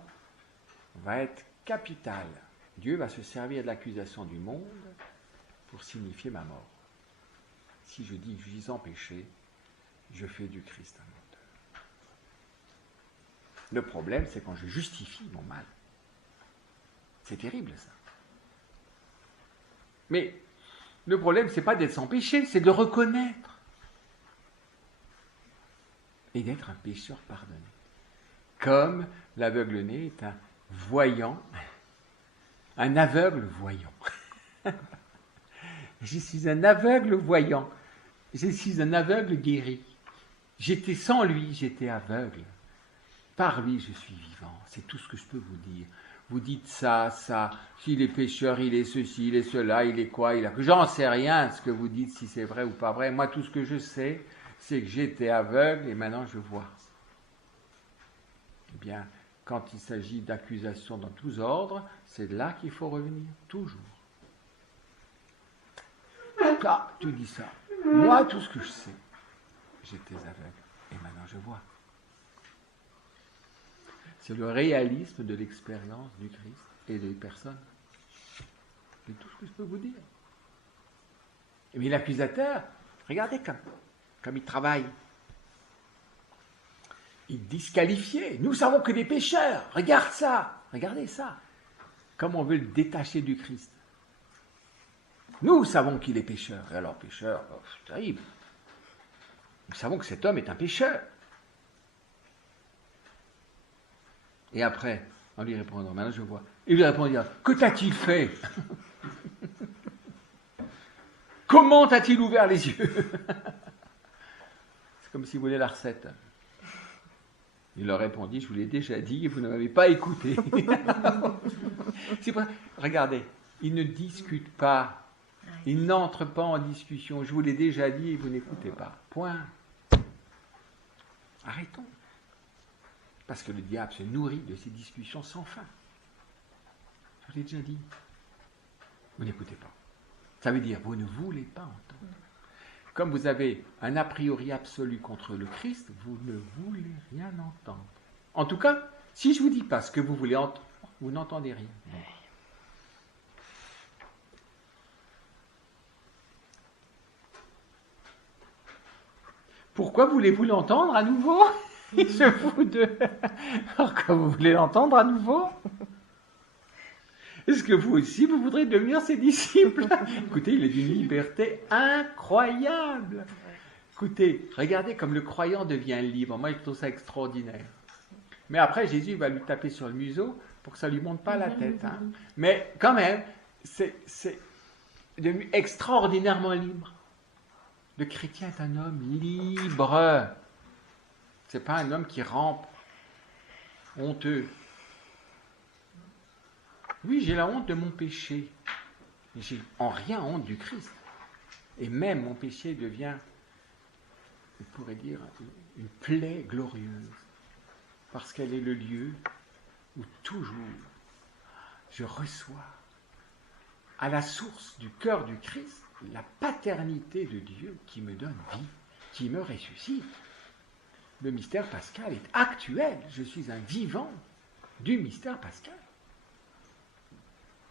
va être capitale. Dieu va se servir de l'accusation du monde pour signifier ma mort. Si je dis que je suis sans péché, je fais du Christ un menteur. Le problème, c'est quand je justifie mon mal. C'est terrible ça. Mais le problème, c'est pas d'être sans péché, c'est de le reconnaître. Et d'être un pécheur pardonné. Comme l'aveugle-né est un voyant, un aveugle voyant. Je suis un aveugle voyant. Je suis un aveugle guéri. J'étais sans lui, j'étais aveugle. Par lui, je suis vivant. C'est tout ce que je peux vous dire. Vous dites ça. S'il est pécheur, il est ceci, il est cela, il est quoi, il a... J'en sais rien ce que vous dites, si c'est vrai ou pas vrai. Moi, tout ce que je sais, c'est que j'étais aveugle et maintenant je vois. Eh bien, quand il s'agit d'accusations dans tous ordres, c'est là qu'il faut revenir, toujours. Ah, tu dis ça. Moi, tout ce que je sais, j'étais aveugle et maintenant je vois. C'est le réalisme de l'expérience du Christ et des personnes. C'est tout ce que je peux vous dire. Mais l'accusateur, regardez comme il travaille. Il disqualifiait. Nous savons que des pécheurs. Regarde ça. Regardez ça. Comme on veut le détacher du Christ. Nous savons qu'il est pécheur. Et alors, pécheur, c'est terrible. Nous savons que cet homme est un pécheur. Et après, en lui répondant, maintenant je vois. Il lui répond, que t'a-t-il fait? Comment t'a-t-il ouvert les yeux? C'est comme s'il voulait la recette. Il leur répondit, je vous l'ai déjà dit et vous ne m'avez pas écouté. C'est pour ça. Regardez, il ne discute pas. Il n'entre pas en discussion. Je vous l'ai déjà dit et vous n'écoutez pas. Point. Arrêtons. Parce que le diable se nourrit de ces discussions sans fin. Je vous l'ai déjà dit. Vous n'écoutez pas. Ça veut dire, vous ne voulez pas entendre. Comme vous avez un a priori absolu contre le Christ, vous ne voulez rien entendre. En tout cas, si je ne vous dis pas ce que vous voulez entendre, vous n'entendez rien. Bon. Pourquoi voulez-vous l'entendre à nouveau? Il se fout de... Pourquoi vous voulez l'entendre à nouveau? Est-ce que vous aussi, vous voudrez devenir ses disciples? Écoutez, il est d'une liberté incroyable. Écoutez, regardez comme le croyant devient libre. Moi, je trouve ça extraordinaire. Mais après, Jésus va lui taper sur le museau pour que ça ne lui monte pas la tête. Hein. Mais quand même, c'est devenu extraordinairement libre. Le chrétien est un homme libre. Ce n'est pas un homme qui rampe, honteux. Oui, j'ai la honte de mon péché, mais j'ai en rien honte du Christ. Et même mon péché devient, on pourrait dire, une plaie glorieuse, parce qu'elle est le lieu où toujours je reçois à la source du cœur du Christ la paternité de Dieu qui me donne vie, qui me ressuscite. Le mystère pascal est actuel. Je suis un vivant du mystère pascal.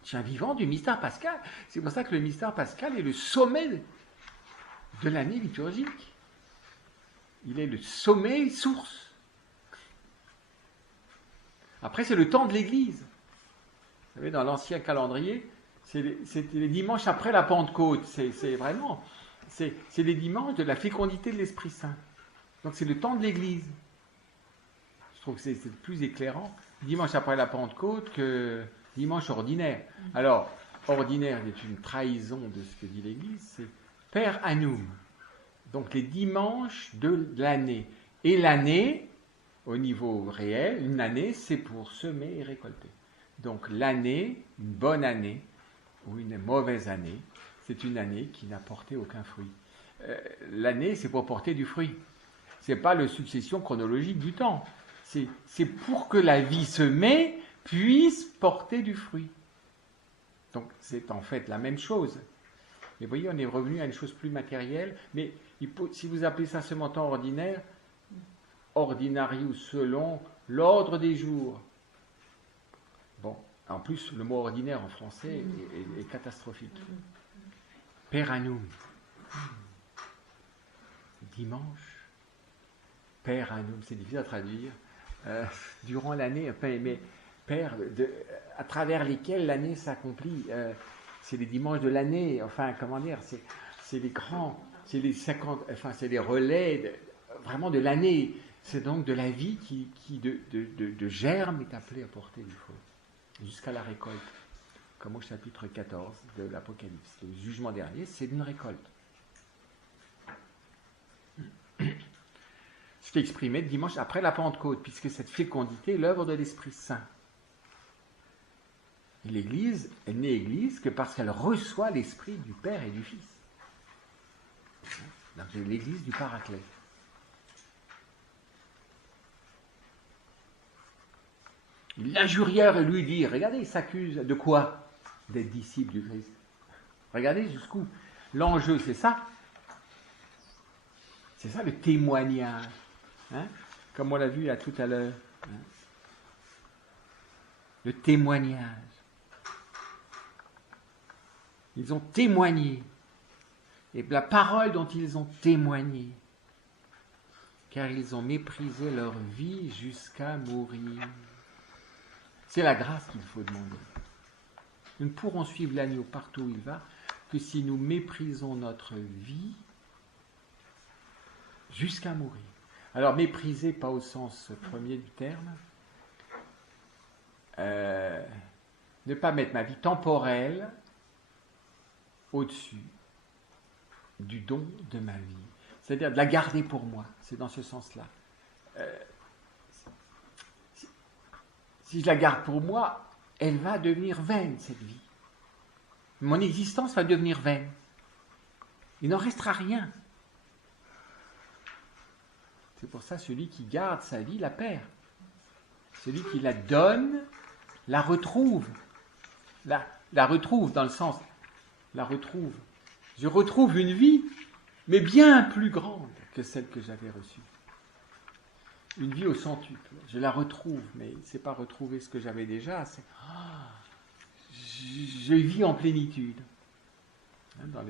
Je suis un vivant du mystère pascal. C'est pour ça que le mystère pascal est le sommet de l'année liturgique. Il est le sommet source. Après, c'est le temps de l'Église. Vous savez, dans l'ancien calendrier, c'était les dimanches après la Pentecôte. C'est les dimanches de la fécondité de l'Esprit Saint. Donc c'est le temps de l'Église. Je trouve que c'est plus éclairant. Dimanche après la Pentecôte que dimanche ordinaire. Alors, ordinaire est une trahison de ce que dit l'Église, c'est per annum. Donc les dimanches de l'année. Et l'année, au niveau réel, une année, c'est pour semer et récolter. Donc l'année, une bonne année, ou une mauvaise année, c'est une année qui n'a porté aucun fruit. L'année, c'est pour porter du fruit. Ce n'est pas la succession chronologique du temps. C'est pour que la vie semée puisse porter du fruit. Donc c'est en fait la même chose. Mais vous voyez, on est revenu à une chose plus matérielle. Mais si vous appelez ça ce temps ordinaire, ordinarius selon l'ordre des jours. Bon, en plus, le mot ordinaire en français est catastrophique. Per annum. Dimanche. Per annum, c'est difficile à traduire. Durant l'année, mais per, à travers lesquels l'année s'accomplit. C'est les dimanches de l'année, enfin, comment dire, c'est les grands, c'est les 50, enfin, c'est les relais vraiment de l'année. C'est donc de la vie qui de germe est appelée à porter du fruit, jusqu'à la récolte, comme au chapitre 14 de l'Apocalypse. Le jugement dernier, c'est une récolte. C'est exprimé dimanche après la Pentecôte, puisque cette fécondité est l'œuvre de l'Esprit Saint. Et l'Église, elle n'est Église que parce qu'elle reçoit l'Esprit du Père et du Fils. Donc c'est l'Église du Paraclet. Il l'injurièrent et lui dit, regardez, il s'accuse de quoi? D'être disciple du Christ. Regardez jusqu'où. L'enjeu, c'est ça. C'est ça le témoignage. Hein? Comme on l'a vu tout à l'heure. Hein? Le témoignage. Ils ont témoigné. Et la parole dont ils ont témoigné, car ils ont méprisé leur vie jusqu'à mourir. C'est la grâce qu'il faut demander. Nous ne pourrons suivre l'agneau partout où il va que si nous méprisons notre vie jusqu'à mourir. Alors mépriser, pas au sens premier du terme, ne pas mettre ma vie temporelle au-dessus du don de ma vie. C'est-à-dire de la garder pour moi. C'est dans ce sens-là. Si je la garde pour moi, elle va devenir vaine, cette vie. Mon existence va devenir vaine. Il n'en restera rien. C'est pour ça, celui qui garde sa vie la perd. Celui qui la donne la retrouve. La retrouve dans le sens, la retrouve. Je retrouve une vie, mais bien plus grande que celle que j'avais reçue. Une vie au centuple. Je la retrouve, mais c'est pas retrouver ce que j'avais déjà, c'est je vis en plénitude. Dans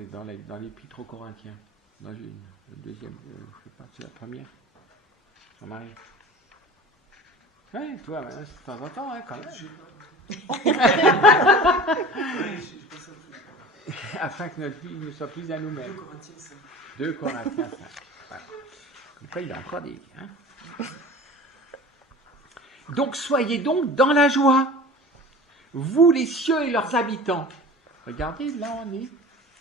l'épître aux Corinthiens. Dans le deuxième, je sais pas, c'est la première. Jean-Marie. Oui, toi, de temps en temps, hein, quand même. Afin que notre vie ne soit plus à nous-mêmes. 2 Corinthiens 5. Voilà. Comme quoi, il a encore des... Hein. Donc, soyez donc dans la joie, vous les cieux et leurs habitants. Regardez, là,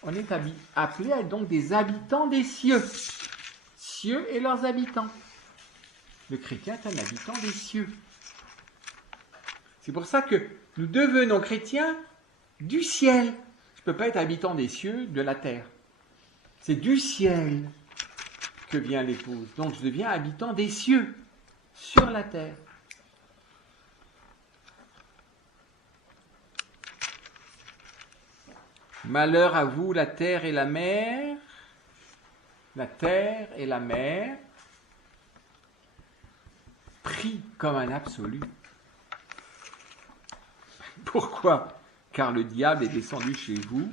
on est appelés à être donc des habitants des cieux. Cieux et leurs habitants. Le chrétien est un habitant des cieux. C'est pour ça que nous devenons chrétiens du ciel. Je ne peux pas être habitant des cieux, de la terre. C'est du ciel que vient l'épouse. Donc je deviens habitant des cieux, sur la terre. Malheur à vous, la terre et la mer. La terre et la mer, pris comme un absolu. Pourquoi ? Car le diable est descendu chez vous,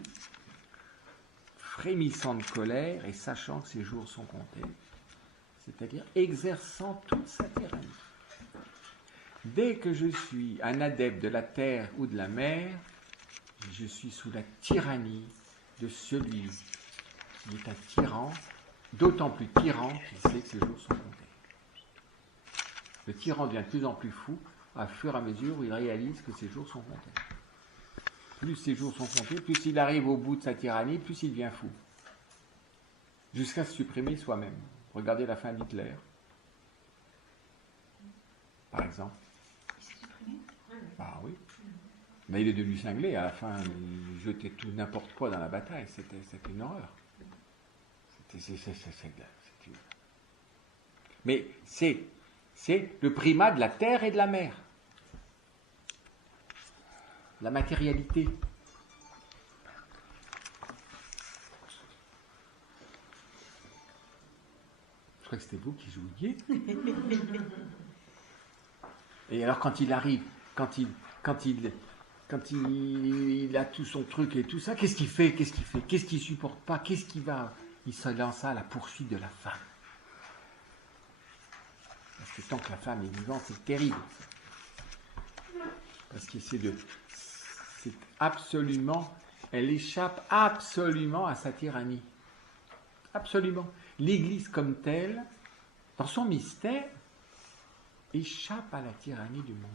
frémissant de colère et sachant que ses jours sont comptés, c'est-à-dire exerçant toute sa tyrannie. Dès que je suis un adepte de la terre ou de la mer, je suis sous la tyrannie de celui qui est un tyran, d'autant plus tyran qu'il sait que ses jours sont comptés. Le tyran devient de plus en plus fou à fur et à mesure où il réalise que ses jours sont comptés. Plus ses jours sont comptés, plus il arrive au bout de sa tyrannie, plus il devient fou. Jusqu'à se supprimer soi-même. Regardez la fin d'Hitler. Par exemple. Il s'est supprimé ? Ah oui. Mais il est devenu cinglé. À la fin, il jetait tout n'importe quoi dans la bataille. C'était une horreur. Mais c'est le primat de la terre et de la mer. La matérialité. Je crois que c'était vous qui jouiez. Et alors quand il arrive, quand il a tout son truc et tout ça, qu'est-ce qu'il fait ? Qu'est-ce qu'il supporte pas ? Il se lance à la poursuite de la femme. Parce que tant que la femme est vivante, c'est terrible. Parce que c'est absolument, elle échappe absolument à sa tyrannie. Absolument. L'Église comme telle, dans son mystère, échappe à la tyrannie du monde.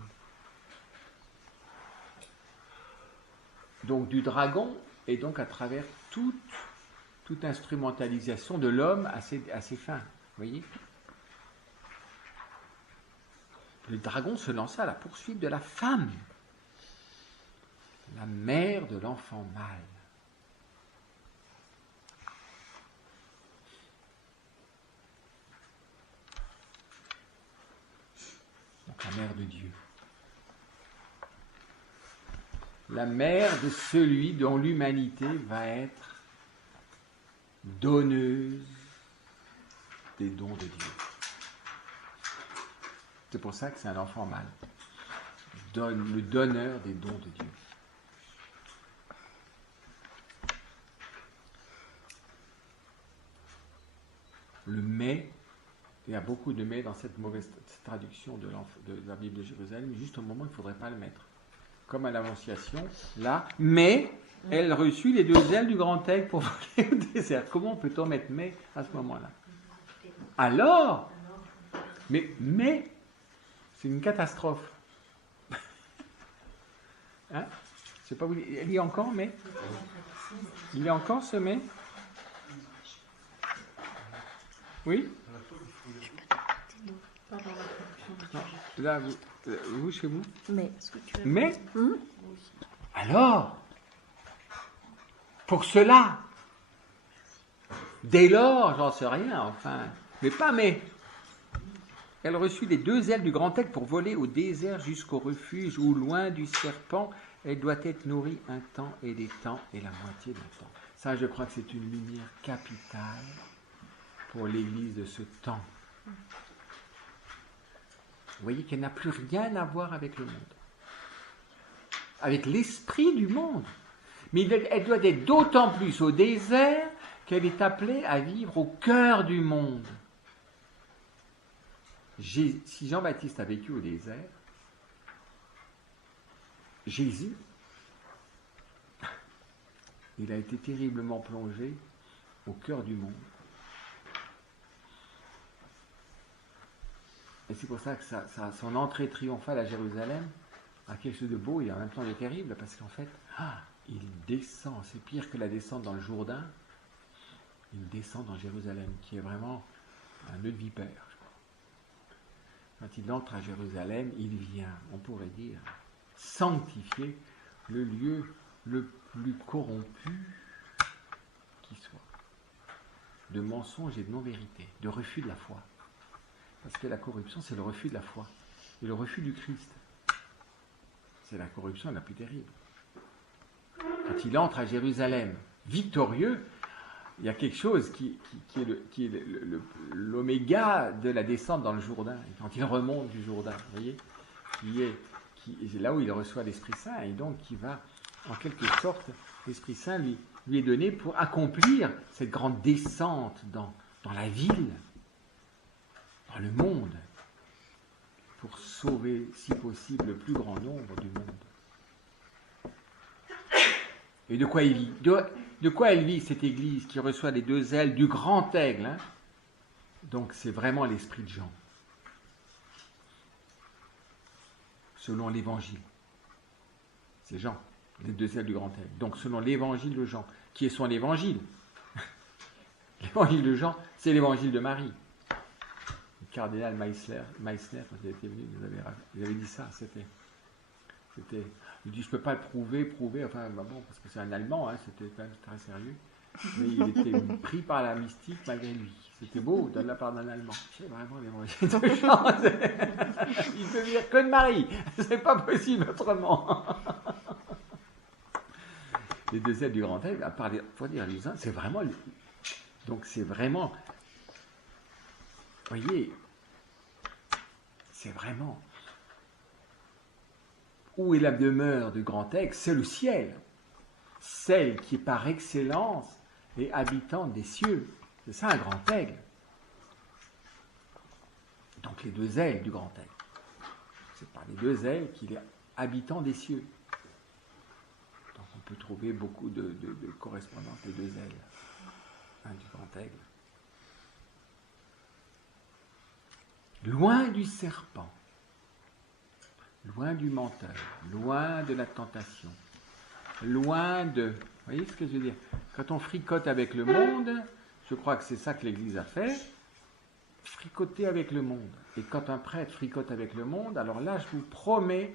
Donc du dragon, et donc à travers toute instrumentalisation de l'homme à ses fins. Vous voyez ? Le dragon se lança à la poursuite de la femme, la mère de l'enfant mâle. Donc la mère de Dieu. La mère de celui dont l'humanité va être donneuse des dons de Dieu. C'est pour ça que c'est un enfant mâle. Le donneur des dons de Dieu. Le mais, il y a beaucoup de mais dans cette mauvaise traduction de la Bible de Jérusalem, juste au moment où il ne faudrait pas le mettre. Comme à l'Annonciation, là, mais elle reçut les 2 ailes du grand aigle pour voler au désert. Comment peut-on mettre mais à ce moment-là? Alors, mais, c'est une catastrophe. Hein? Je sais pas, il y a encore mais? Il y a encore ce mais? Oui? Non, là, vous, chez vous? Mais? Alors, pour cela, dès lors, j'en sais rien, enfin, mais pas mais. Elle reçut les 2 ailes du grand aigle pour voler au désert jusqu'au refuge où, loin du serpent, elle doit être nourrie un temps et des temps et la moitié d'un temps. Ça, je crois que c'est une lumière capitale pour l'Église de ce temps. Vous voyez qu'elle n'a plus rien à voir avec le monde, avec l'esprit du monde. Mais elle doit être d'autant plus au désert qu'elle est appelée à vivre au cœur du monde. Si Jean-Baptiste a vécu au désert, Jésus, il a été terriblement plongé au cœur du monde. Et c'est pour ça que son entrée triomphale à Jérusalem a quelque chose de beau et en même temps de terrible, parce qu'en fait, il descend, c'est pire que la descente dans le Jourdain, il descend dans Jérusalem, qui est vraiment un nœud de vipère. Quand il entre à Jérusalem, il vient, on pourrait dire, sanctifier le lieu le plus corrompu qui soit, de mensonges et de non-vérité, de refus de la foi. Parce que la corruption, c'est le refus de la foi, et le refus du Christ. C'est la corruption la plus terrible. Quand il entre à Jérusalem, victorieux, il y a quelque chose qui est l'oméga de la descente dans le Jourdain. Et quand il remonte du Jourdain, vous voyez, c'est là où il reçoit l'Esprit Saint, et donc qui va, en quelque sorte, l'Esprit Saint lui est donné pour accomplir cette grande descente dans la ville, dans le monde, pour sauver, si possible, le plus grand nombre du monde. Et de quoi il vit? De quoi elle vit, cette Église qui reçoit les 2 ailes du grand aigle, hein? Donc c'est vraiment l'esprit de Jean, selon l'Évangile. C'est Jean, les 2 ailes du grand aigle. Donc selon l'Évangile de Jean, qui est son Évangile. L'Évangile de Jean, c'est l'Évangile de Marie. Le cardinal Meissner, quand il était venu, vous avez dit ça, il dit, je ne peux pas le prouver, enfin, bon, parce que c'est un Allemand, hein, c'était quand même très sérieux, mais il était pris par la mystique malgré lui. C'était beau de la part d'un Allemand. C'est vraiment l'évangile de Jean. Il ne peut dire que de Marie, c'est pas possible autrement. Les 2 ailes du grand aigle, à part pour dire les uns, c'est vraiment. Donc c'est vraiment. Vous voyez, c'est vraiment. Où est la demeure du grand aigle? C'est le ciel. Celle qui par excellence est habitante des cieux. C'est ça un grand aigle. Donc les 2 ailes du grand aigle. C'est par les 2 ailes qu'il est habitant des cieux. Donc on peut trouver beaucoup de correspondances des 2 ailes du grand aigle. Loin du serpent. Loin du menteur, loin de la tentation, loin de... Vous voyez ce que je veux dire? Quand on fricote avec le monde, je crois que c'est ça que l'Église a fait, fricoter avec le monde. Et quand un prêtre fricote avec le monde, alors là, je vous promets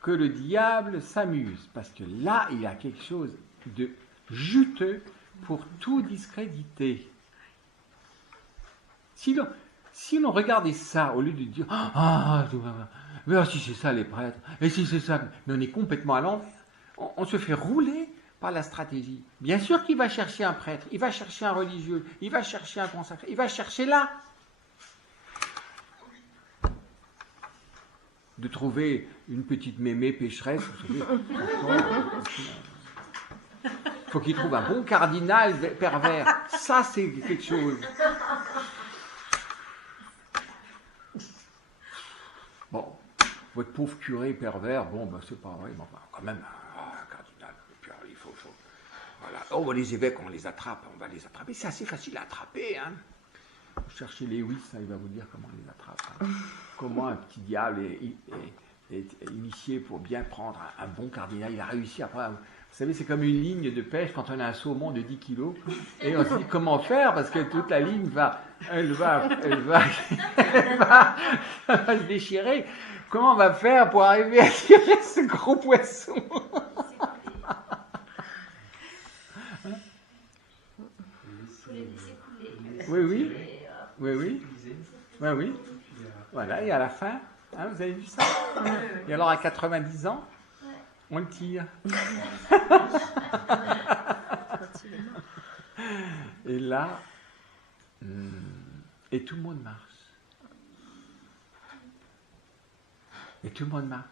que le diable s'amuse, parce que là, il y a quelque chose de juteux pour tout discréditer. Si l'on regardait ça, au lieu de dire mais si c'est ça les prêtres, et si c'est ça, mais on est complètement à l'envers. On se fait rouler par la stratégie. Bien sûr qu'il va chercher un prêtre, il va chercher un religieux, il va chercher un consacré, il va chercher là. De trouver une petite mémé pécheresse, il faut qu'il trouve un bon cardinal pervers. Ça, c'est quelque chose. pauvre curé pervers, bon, ben, c'est pas vrai, mais enfin, quand même, un cardinal, puis, il faut, voilà. Oh, les évêques, on les attrape, on va les attraper, c'est assez facile à attraper, hein. Vous cherchez Lewis, ça, il va vous dire comment on les attrape. Hein. Comment un petit diable est initié pour bien prendre un bon cardinal, il a réussi après. Vous savez, c'est comme une ligne de pêche quand on a un saumon de 10 kilos, et on se dit comment faire, parce que toute la ligne elle va se déchirer. Comment on va faire pour arriver à tirer ce gros poisson? Oui. Voilà, et à la fin, hein, vous avez vu ça? Et alors à 90 ans, on le tire. Et là, et tout le monde marche. Et tout le monde marche.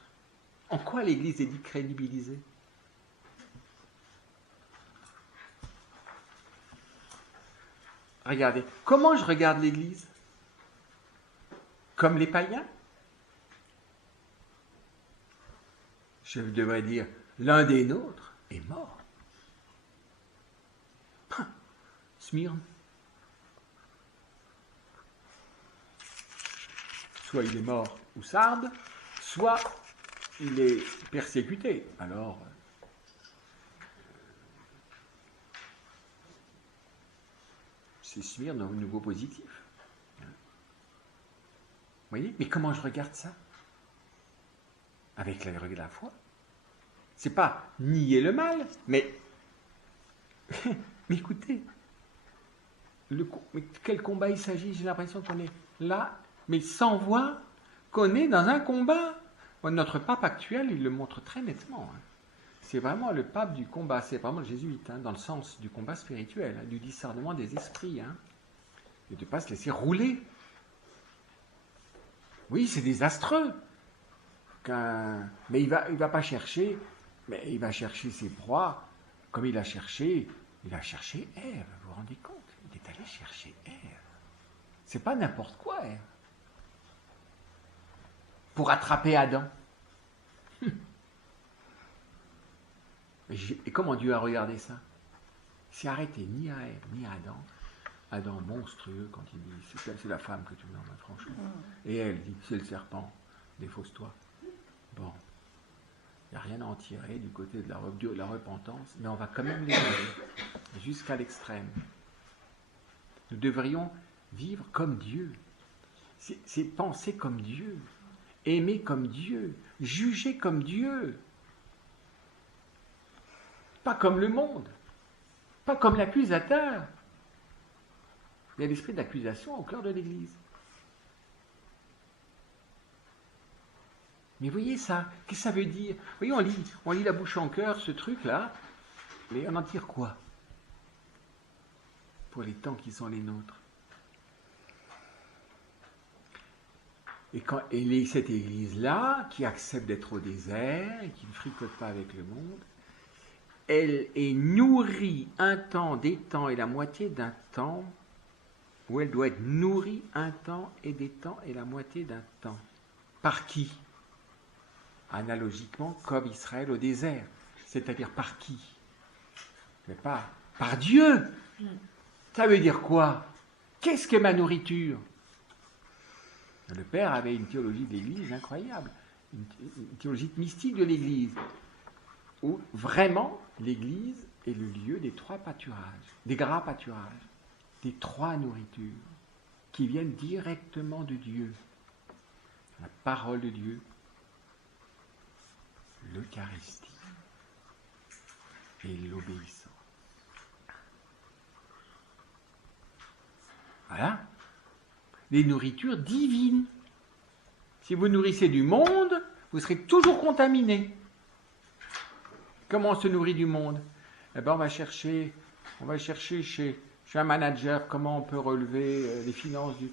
En quoi l'Église est dit crédibilisée? Regardez, comment je regarde l'Église? Comme les païens? Je devrais dire, l'un des nôtres est mort. Smyrne. Soit il est mort ou Sardes, soit il est persécuté. Alors, c'est Smyrne au nouveau positif. Vous voyez? Mais comment je regarde ça? Avec la foi. C'est pas nier le mal, mais écoutez, mais quel combat il s'agit? J'ai l'impression qu'on est là, mais sans voir qu'on est dans un combat. Notre pape actuel, il le montre très nettement. Hein. C'est vraiment le pape du combat, c'est vraiment le jésuite, hein, dans le sens du combat spirituel, hein, du discernement des esprits, hein, et de ne pas se laisser rouler. Oui, c'est désastreux. Mais il va pas chercher, mais il va chercher ses proies, comme il a cherché Ève, vous vous rendez compte? Il est allé chercher Ève. C'est pas n'importe quoi, Ève. Pour attraper Adam. Et comment Dieu a regardé ça? Il s'est arrêté ni à Ève, ni à Adam. Adam monstrueux quand il dit, c'est la femme que tu me nommes, franchement. Et elle dit, c'est le serpent, défausse-toi. Bon, il n'y a rien à en tirer du côté de la repentance, mais on va quand même les aller jusqu'à l'extrême. Nous devrions vivre comme Dieu. C'est penser comme Dieu, aimer comme Dieu, juger comme Dieu. Pas comme le monde, pas comme l'accusateur. Il y a l'esprit d'accusation au cœur de l'Église. Mais voyez ça, qu'est-ce que ça veut dire? Vous voyez, on lit la bouche en cœur, ce truc-là, mais on en tire quoi? Pour les temps qui sont les nôtres. Et cette Église-là, qui accepte d'être au désert, et qui ne fricote pas avec le monde, elle est nourrie un temps, des temps et la moitié d'un temps, où elle doit être nourrie un temps et des temps et la moitié d'un temps. Par qui? Analogiquement, comme Israël au désert. C'est-à-dire par qui? Mais pas par Dieu. Ça veut dire quoi? Qu'est-ce que ma nourriture? Le Père avait une théologie de l'Église incroyable, une théologie mystique de l'Église, où vraiment l'Église est le lieu des trois pâturages, des gras pâturages, des trois nourritures, qui viennent directement de Dieu. La parole de Dieu, l'Eucharistie et l'obéissance. Voilà. Les nourritures divines. Si vous nourrissez du monde, vous serez toujours contaminé. Comment on se nourrit du monde? Eh bien, on va chercher chez un manager comment on peut relever les finances du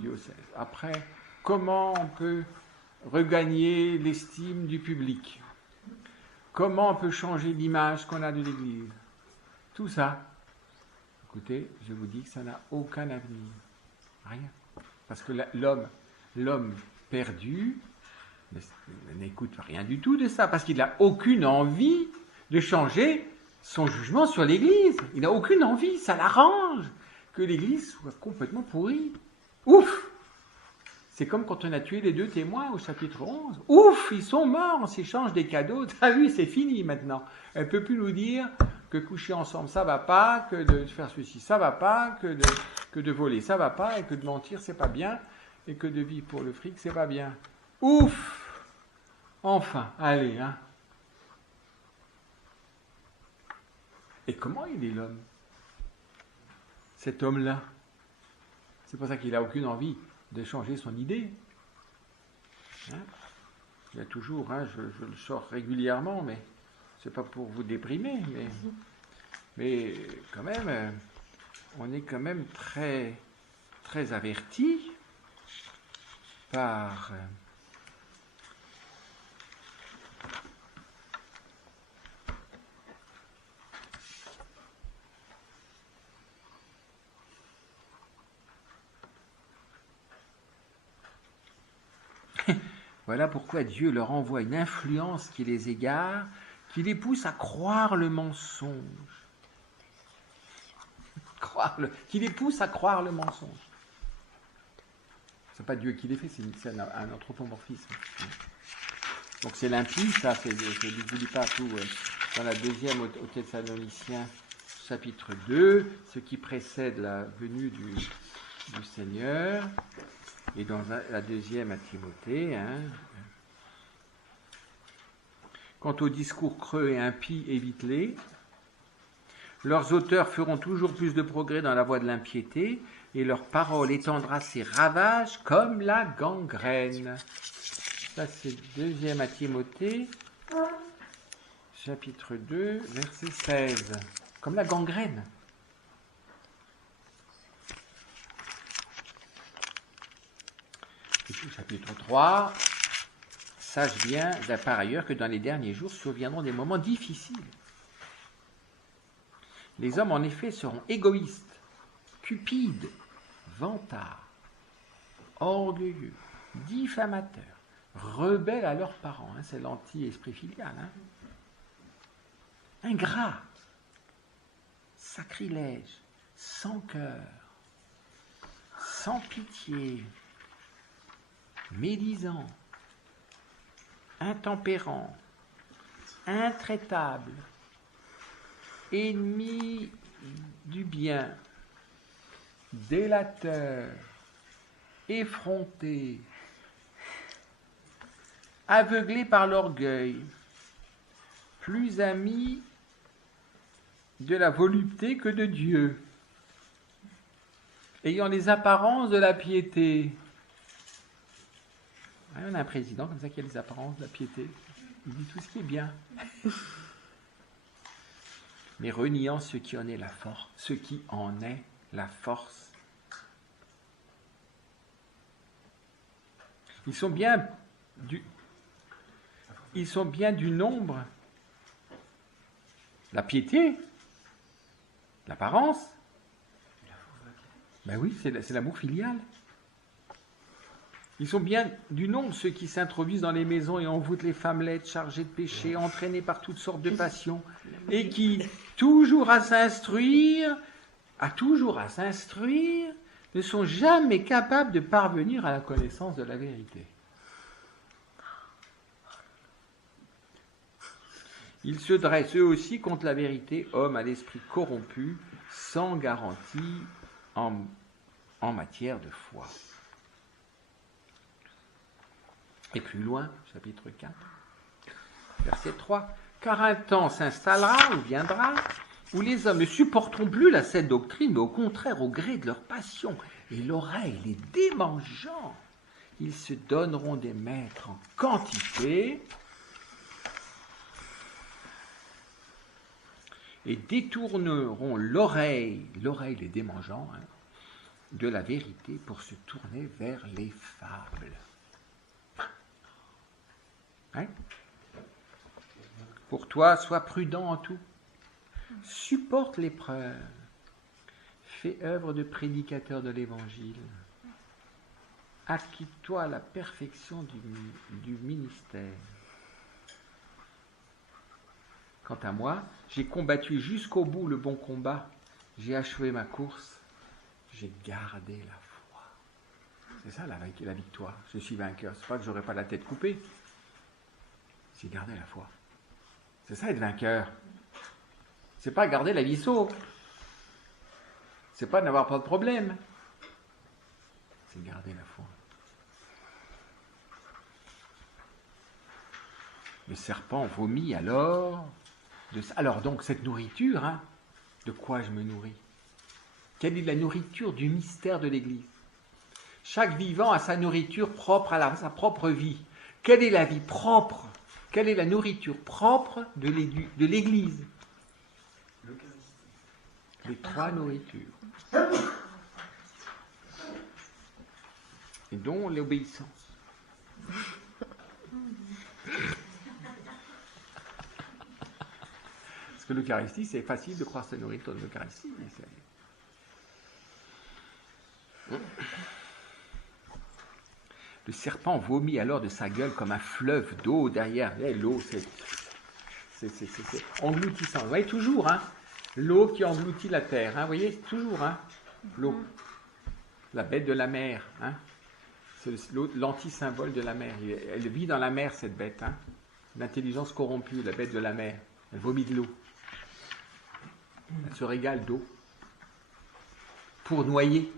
diocèse. Après, comment on peut regagner l'estime du public? Comment on peut changer l'image qu'on a de l'Église? Tout ça, écoutez, je vous dis que ça n'a aucun avenir. Rien. Parce que l'homme perdu n'écoute rien du tout de ça, parce qu'il n'a aucune envie de changer son jugement sur l'Église. Il n'a aucune envie, ça l'arrange que l'Église soit complètement pourrie. Ouf! C'est comme quand on a tué les 2 témoins au chapitre 11. Ouf, ils sont morts, on s'échange des cadeaux. T'as vu, c'est fini maintenant. Elle ne peut plus nous dire que coucher ensemble, ça va pas, que de faire ceci, ça va pas, que de voler, ça va pas, et que de mentir, c'est pas bien, et que de vivre pour le fric, c'est pas bien. Ouf! Enfin, allez, hein. Et comment il est l'homme? Cet homme-là. C'est pour ça qu'il n'a aucune envie de changer son idée. Hein? Il y a toujours, hein, je le sors régulièrement, mais c'est pas pour vous déprimer, mais quand même, on est quand même très, très averti par voilà pourquoi Dieu leur envoie une influence qui les égare, qui les pousse à croire le mensonge. Qui les pousse à croire le mensonge. C'est pas Dieu qui les fait, c'est un anthropomorphisme. Donc c'est limpide, ça, je ne vous lis pas tout. Dans la deuxième au Thessaloniciens, chapitre 2, ce qui précède la venue du Seigneur, et dans la deuxième à Timothée. Hein. Quant aux discours creux et impies, évite-les. Leurs auteurs feront toujours plus de progrès dans la voie de l'impiété, et leur parole étendra ses ravages comme la gangrène. Ça, c'est 2 à Timothée, chapitre 2, verset 16. Comme la gangrène. Et puis, chapitre 3, sache bien, par ailleurs, que dans les derniers jours surviendront des moments difficiles. Les hommes, en effet, seront égoïstes, cupides, vantards, orgueilleux, diffamateurs, rebelles à leurs parents. Hein, c'est l'anti-esprit filial. Hein. Ingrats, sacrilèges, sans cœur, sans pitié, médisants, intempérants, intraitables, ennemis du bien, délateurs, effrontés, aveuglés par l'orgueil, plus amis de la volupté que de Dieu, ayant les apparences de la piété. On a un président comme ça qui a les apparences de la piété. Il dit tout ce qui est bien. Mais reniant ce qui en est la force, ce qui en est la force. Ils sont bien du nombre, la piété, l'apparence. Ben oui, c'est l'amour filial. Ils sont bien du nombre ceux qui s'introduisent dans les maisons et envoûtent les femmelettes chargées de péché, entraînées par toutes sortes de passions, et qui, toujours à s'instruire, ne sont jamais capables de parvenir à la connaissance de la vérité. Ils se dressent eux aussi contre la vérité, hommes à l'esprit corrompu, sans garantie en matière de foi. Et plus loin, chapitre 4, verset 3. Car un temps s'installera ou viendra où les hommes ne supporteront plus la saine doctrine, mais au contraire, au gré de leur passion et l'oreille les démangeant, ils se donneront des maîtres en quantité et détourneront l'oreille les démangeant, hein, de la vérité pour se tourner vers les fables. Hein? Pour toi, sois prudent en tout. Supporte l'épreuve. Fais œuvre de prédicateur de l'Évangile. acquitte-toi à la perfection du ministère. Quant à moi, j'ai combattu jusqu'au bout le bon combat, j'ai achevé ma course, j'ai gardé la foi. C'est ça la victoire. Je suis vainqueur. C'est pas que j'aurai pas la tête coupée. J'ai gardé la foi. C'est ça être vainqueur. C'est pas garder la vie sauve. C'est pas n'avoir pas de problème. C'est garder la foi. Le serpent vomit alors. Alors donc cette nourriture, hein, de quoi je me nourris? Quelle est la nourriture du mystère de l'Église? Chaque vivant a sa nourriture propre à sa propre vie. Quelle est la vie propre? Quelle est la nourriture propre de l'Église? Les trois nourritures. Et dont l'obéissance. Parce que l'Eucharistie, c'est facile de croire sa nourriture de l'Eucharistie. Le serpent vomit alors de sa gueule comme un fleuve d'eau derrière. L'eau, c'est engloutissant. Vous voyez, toujours, hein, l'eau qui engloutit la terre. Hein, vous voyez, toujours, hein, l'eau. La bête de la mer. Hein, c'est l'anti-symbole de la mer. Elle vit dans la mer, cette bête. Hein, l'intelligence corrompue, la bête de la mer. Elle vomit de l'eau. Elle se régale d'eau. Pour noyer.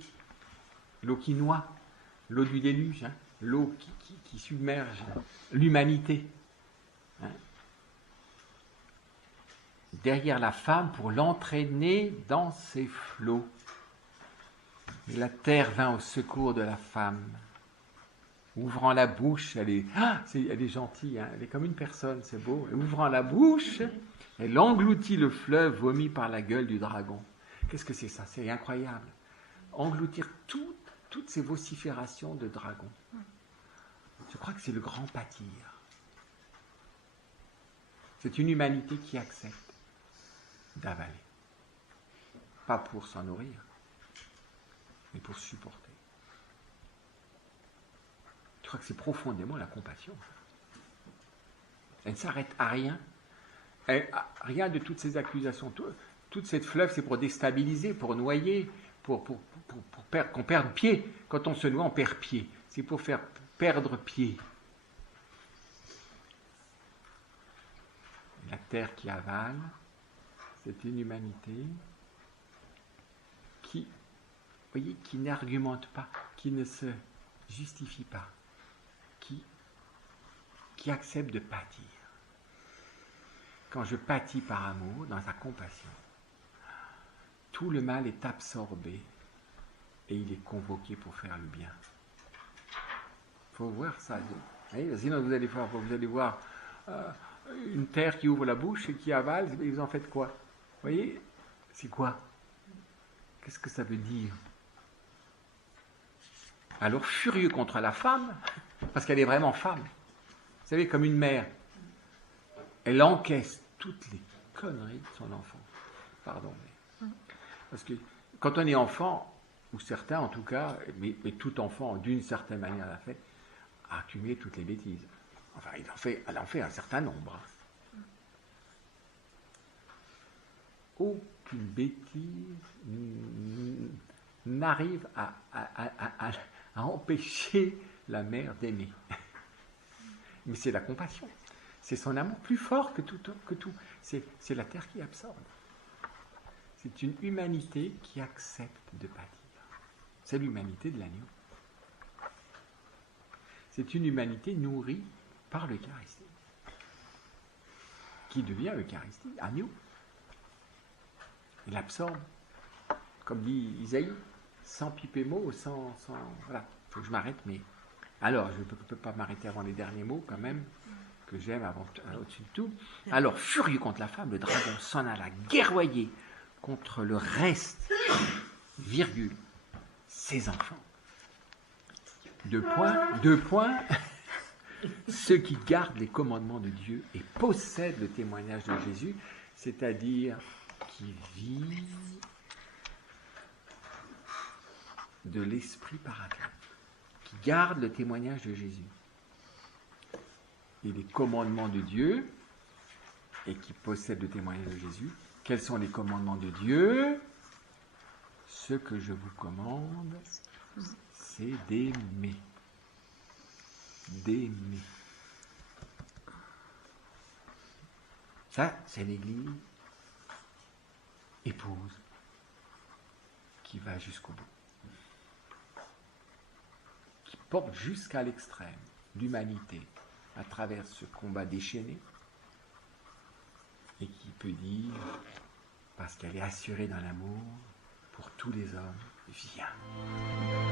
L'eau qui noie. L'eau du déluge. Hein, l'eau qui submerge l'humanité. Hein. Derrière la femme pour l'entraîner dans ses flots. Et la terre vint au secours de la femme. Ouvrant la bouche, elle est gentille, hein, elle est comme une personne, c'est beau. Et ouvrant la bouche, elle engloutit le fleuve vomi par la gueule du dragon. Qu'est-ce que c'est ça? C'est incroyable. Engloutir toutes ces vociférations de dragon. Je crois que c'est le grand pâtir. C'est une humanité qui accepte d'avaler. Pas pour s'en nourrir, mais pour supporter. Je crois que c'est profondément la compassion. Elle ne s'arrête à rien. Rien de toutes ces accusations. Toute cette fleuve, c'est pour déstabiliser, pour noyer, pour qu'on perde pied. Quand on se noie, on perd pied. C'est pour faire perdre pied. La terre qui avale, c'est une humanité qui n'argumente pas, qui ne se justifie pas, qui accepte de pâtir. Quand je pâtis par amour, dans sa compassion, tout le mal est absorbé et il est convoqué pour faire le bien. Il faut voir ça. Sinon vous allez voir une terre qui ouvre la bouche et qui avale, et vous en faites quoi? Vous voyez, c'est quoi? Qu'est-ce que ça veut dire? Alors furieux contre la femme, parce qu'elle est vraiment femme. Vous savez, comme une mère, elle encaisse toutes les conneries de son enfant. Pardon. Parce que quand on est enfant, ou certains en tout cas, mais tout enfant d'une certaine manière l'a fait, a accumulé toutes les bêtises. Enfin, elle en fait un certain nombre. Aucune bêtise n'arrive à empêcher la mère d'aimer. Mais c'est la compassion. C'est son amour plus fort que tout. C'est la terre qui absorbe. C'est une humanité qui accepte de pâtir. C'est l'humanité de l'agneau. C'est une humanité nourrie par l'Eucharistie. Qui devient Eucharistie, agneau. Il absorbe. Comme dit Isaïe, sans piper mot, sans voilà. Il faut que je m'arrête, mais... Alors, je ne peux pas m'arrêter avant les derniers mots, quand même, que j'aime au-dessus de tout. Alors, furieux contre la femme, le dragon s'en alla guerroyer contre le reste, virgule, ses enfants. Deux points, ceux qui gardent les commandements de Dieu et possèdent le témoignage de Jésus, c'est-à-dire qui vivent de l'esprit paraclet, qui garde le témoignage de Jésus. Et les commandements de Dieu, et qui possède le témoignage de Jésus. Quels sont les commandements de Dieu? Ce que je vous commande, c'est d'aimer. D'aimer. Ça, c'est l'Église épouse qui va jusqu'au bout. Qui porte jusqu'à l'extrême l'humanité à travers ce combat déchaîné et qui peut dire, parce qu'elle est assurée dans l'amour pour tous les hommes, viens.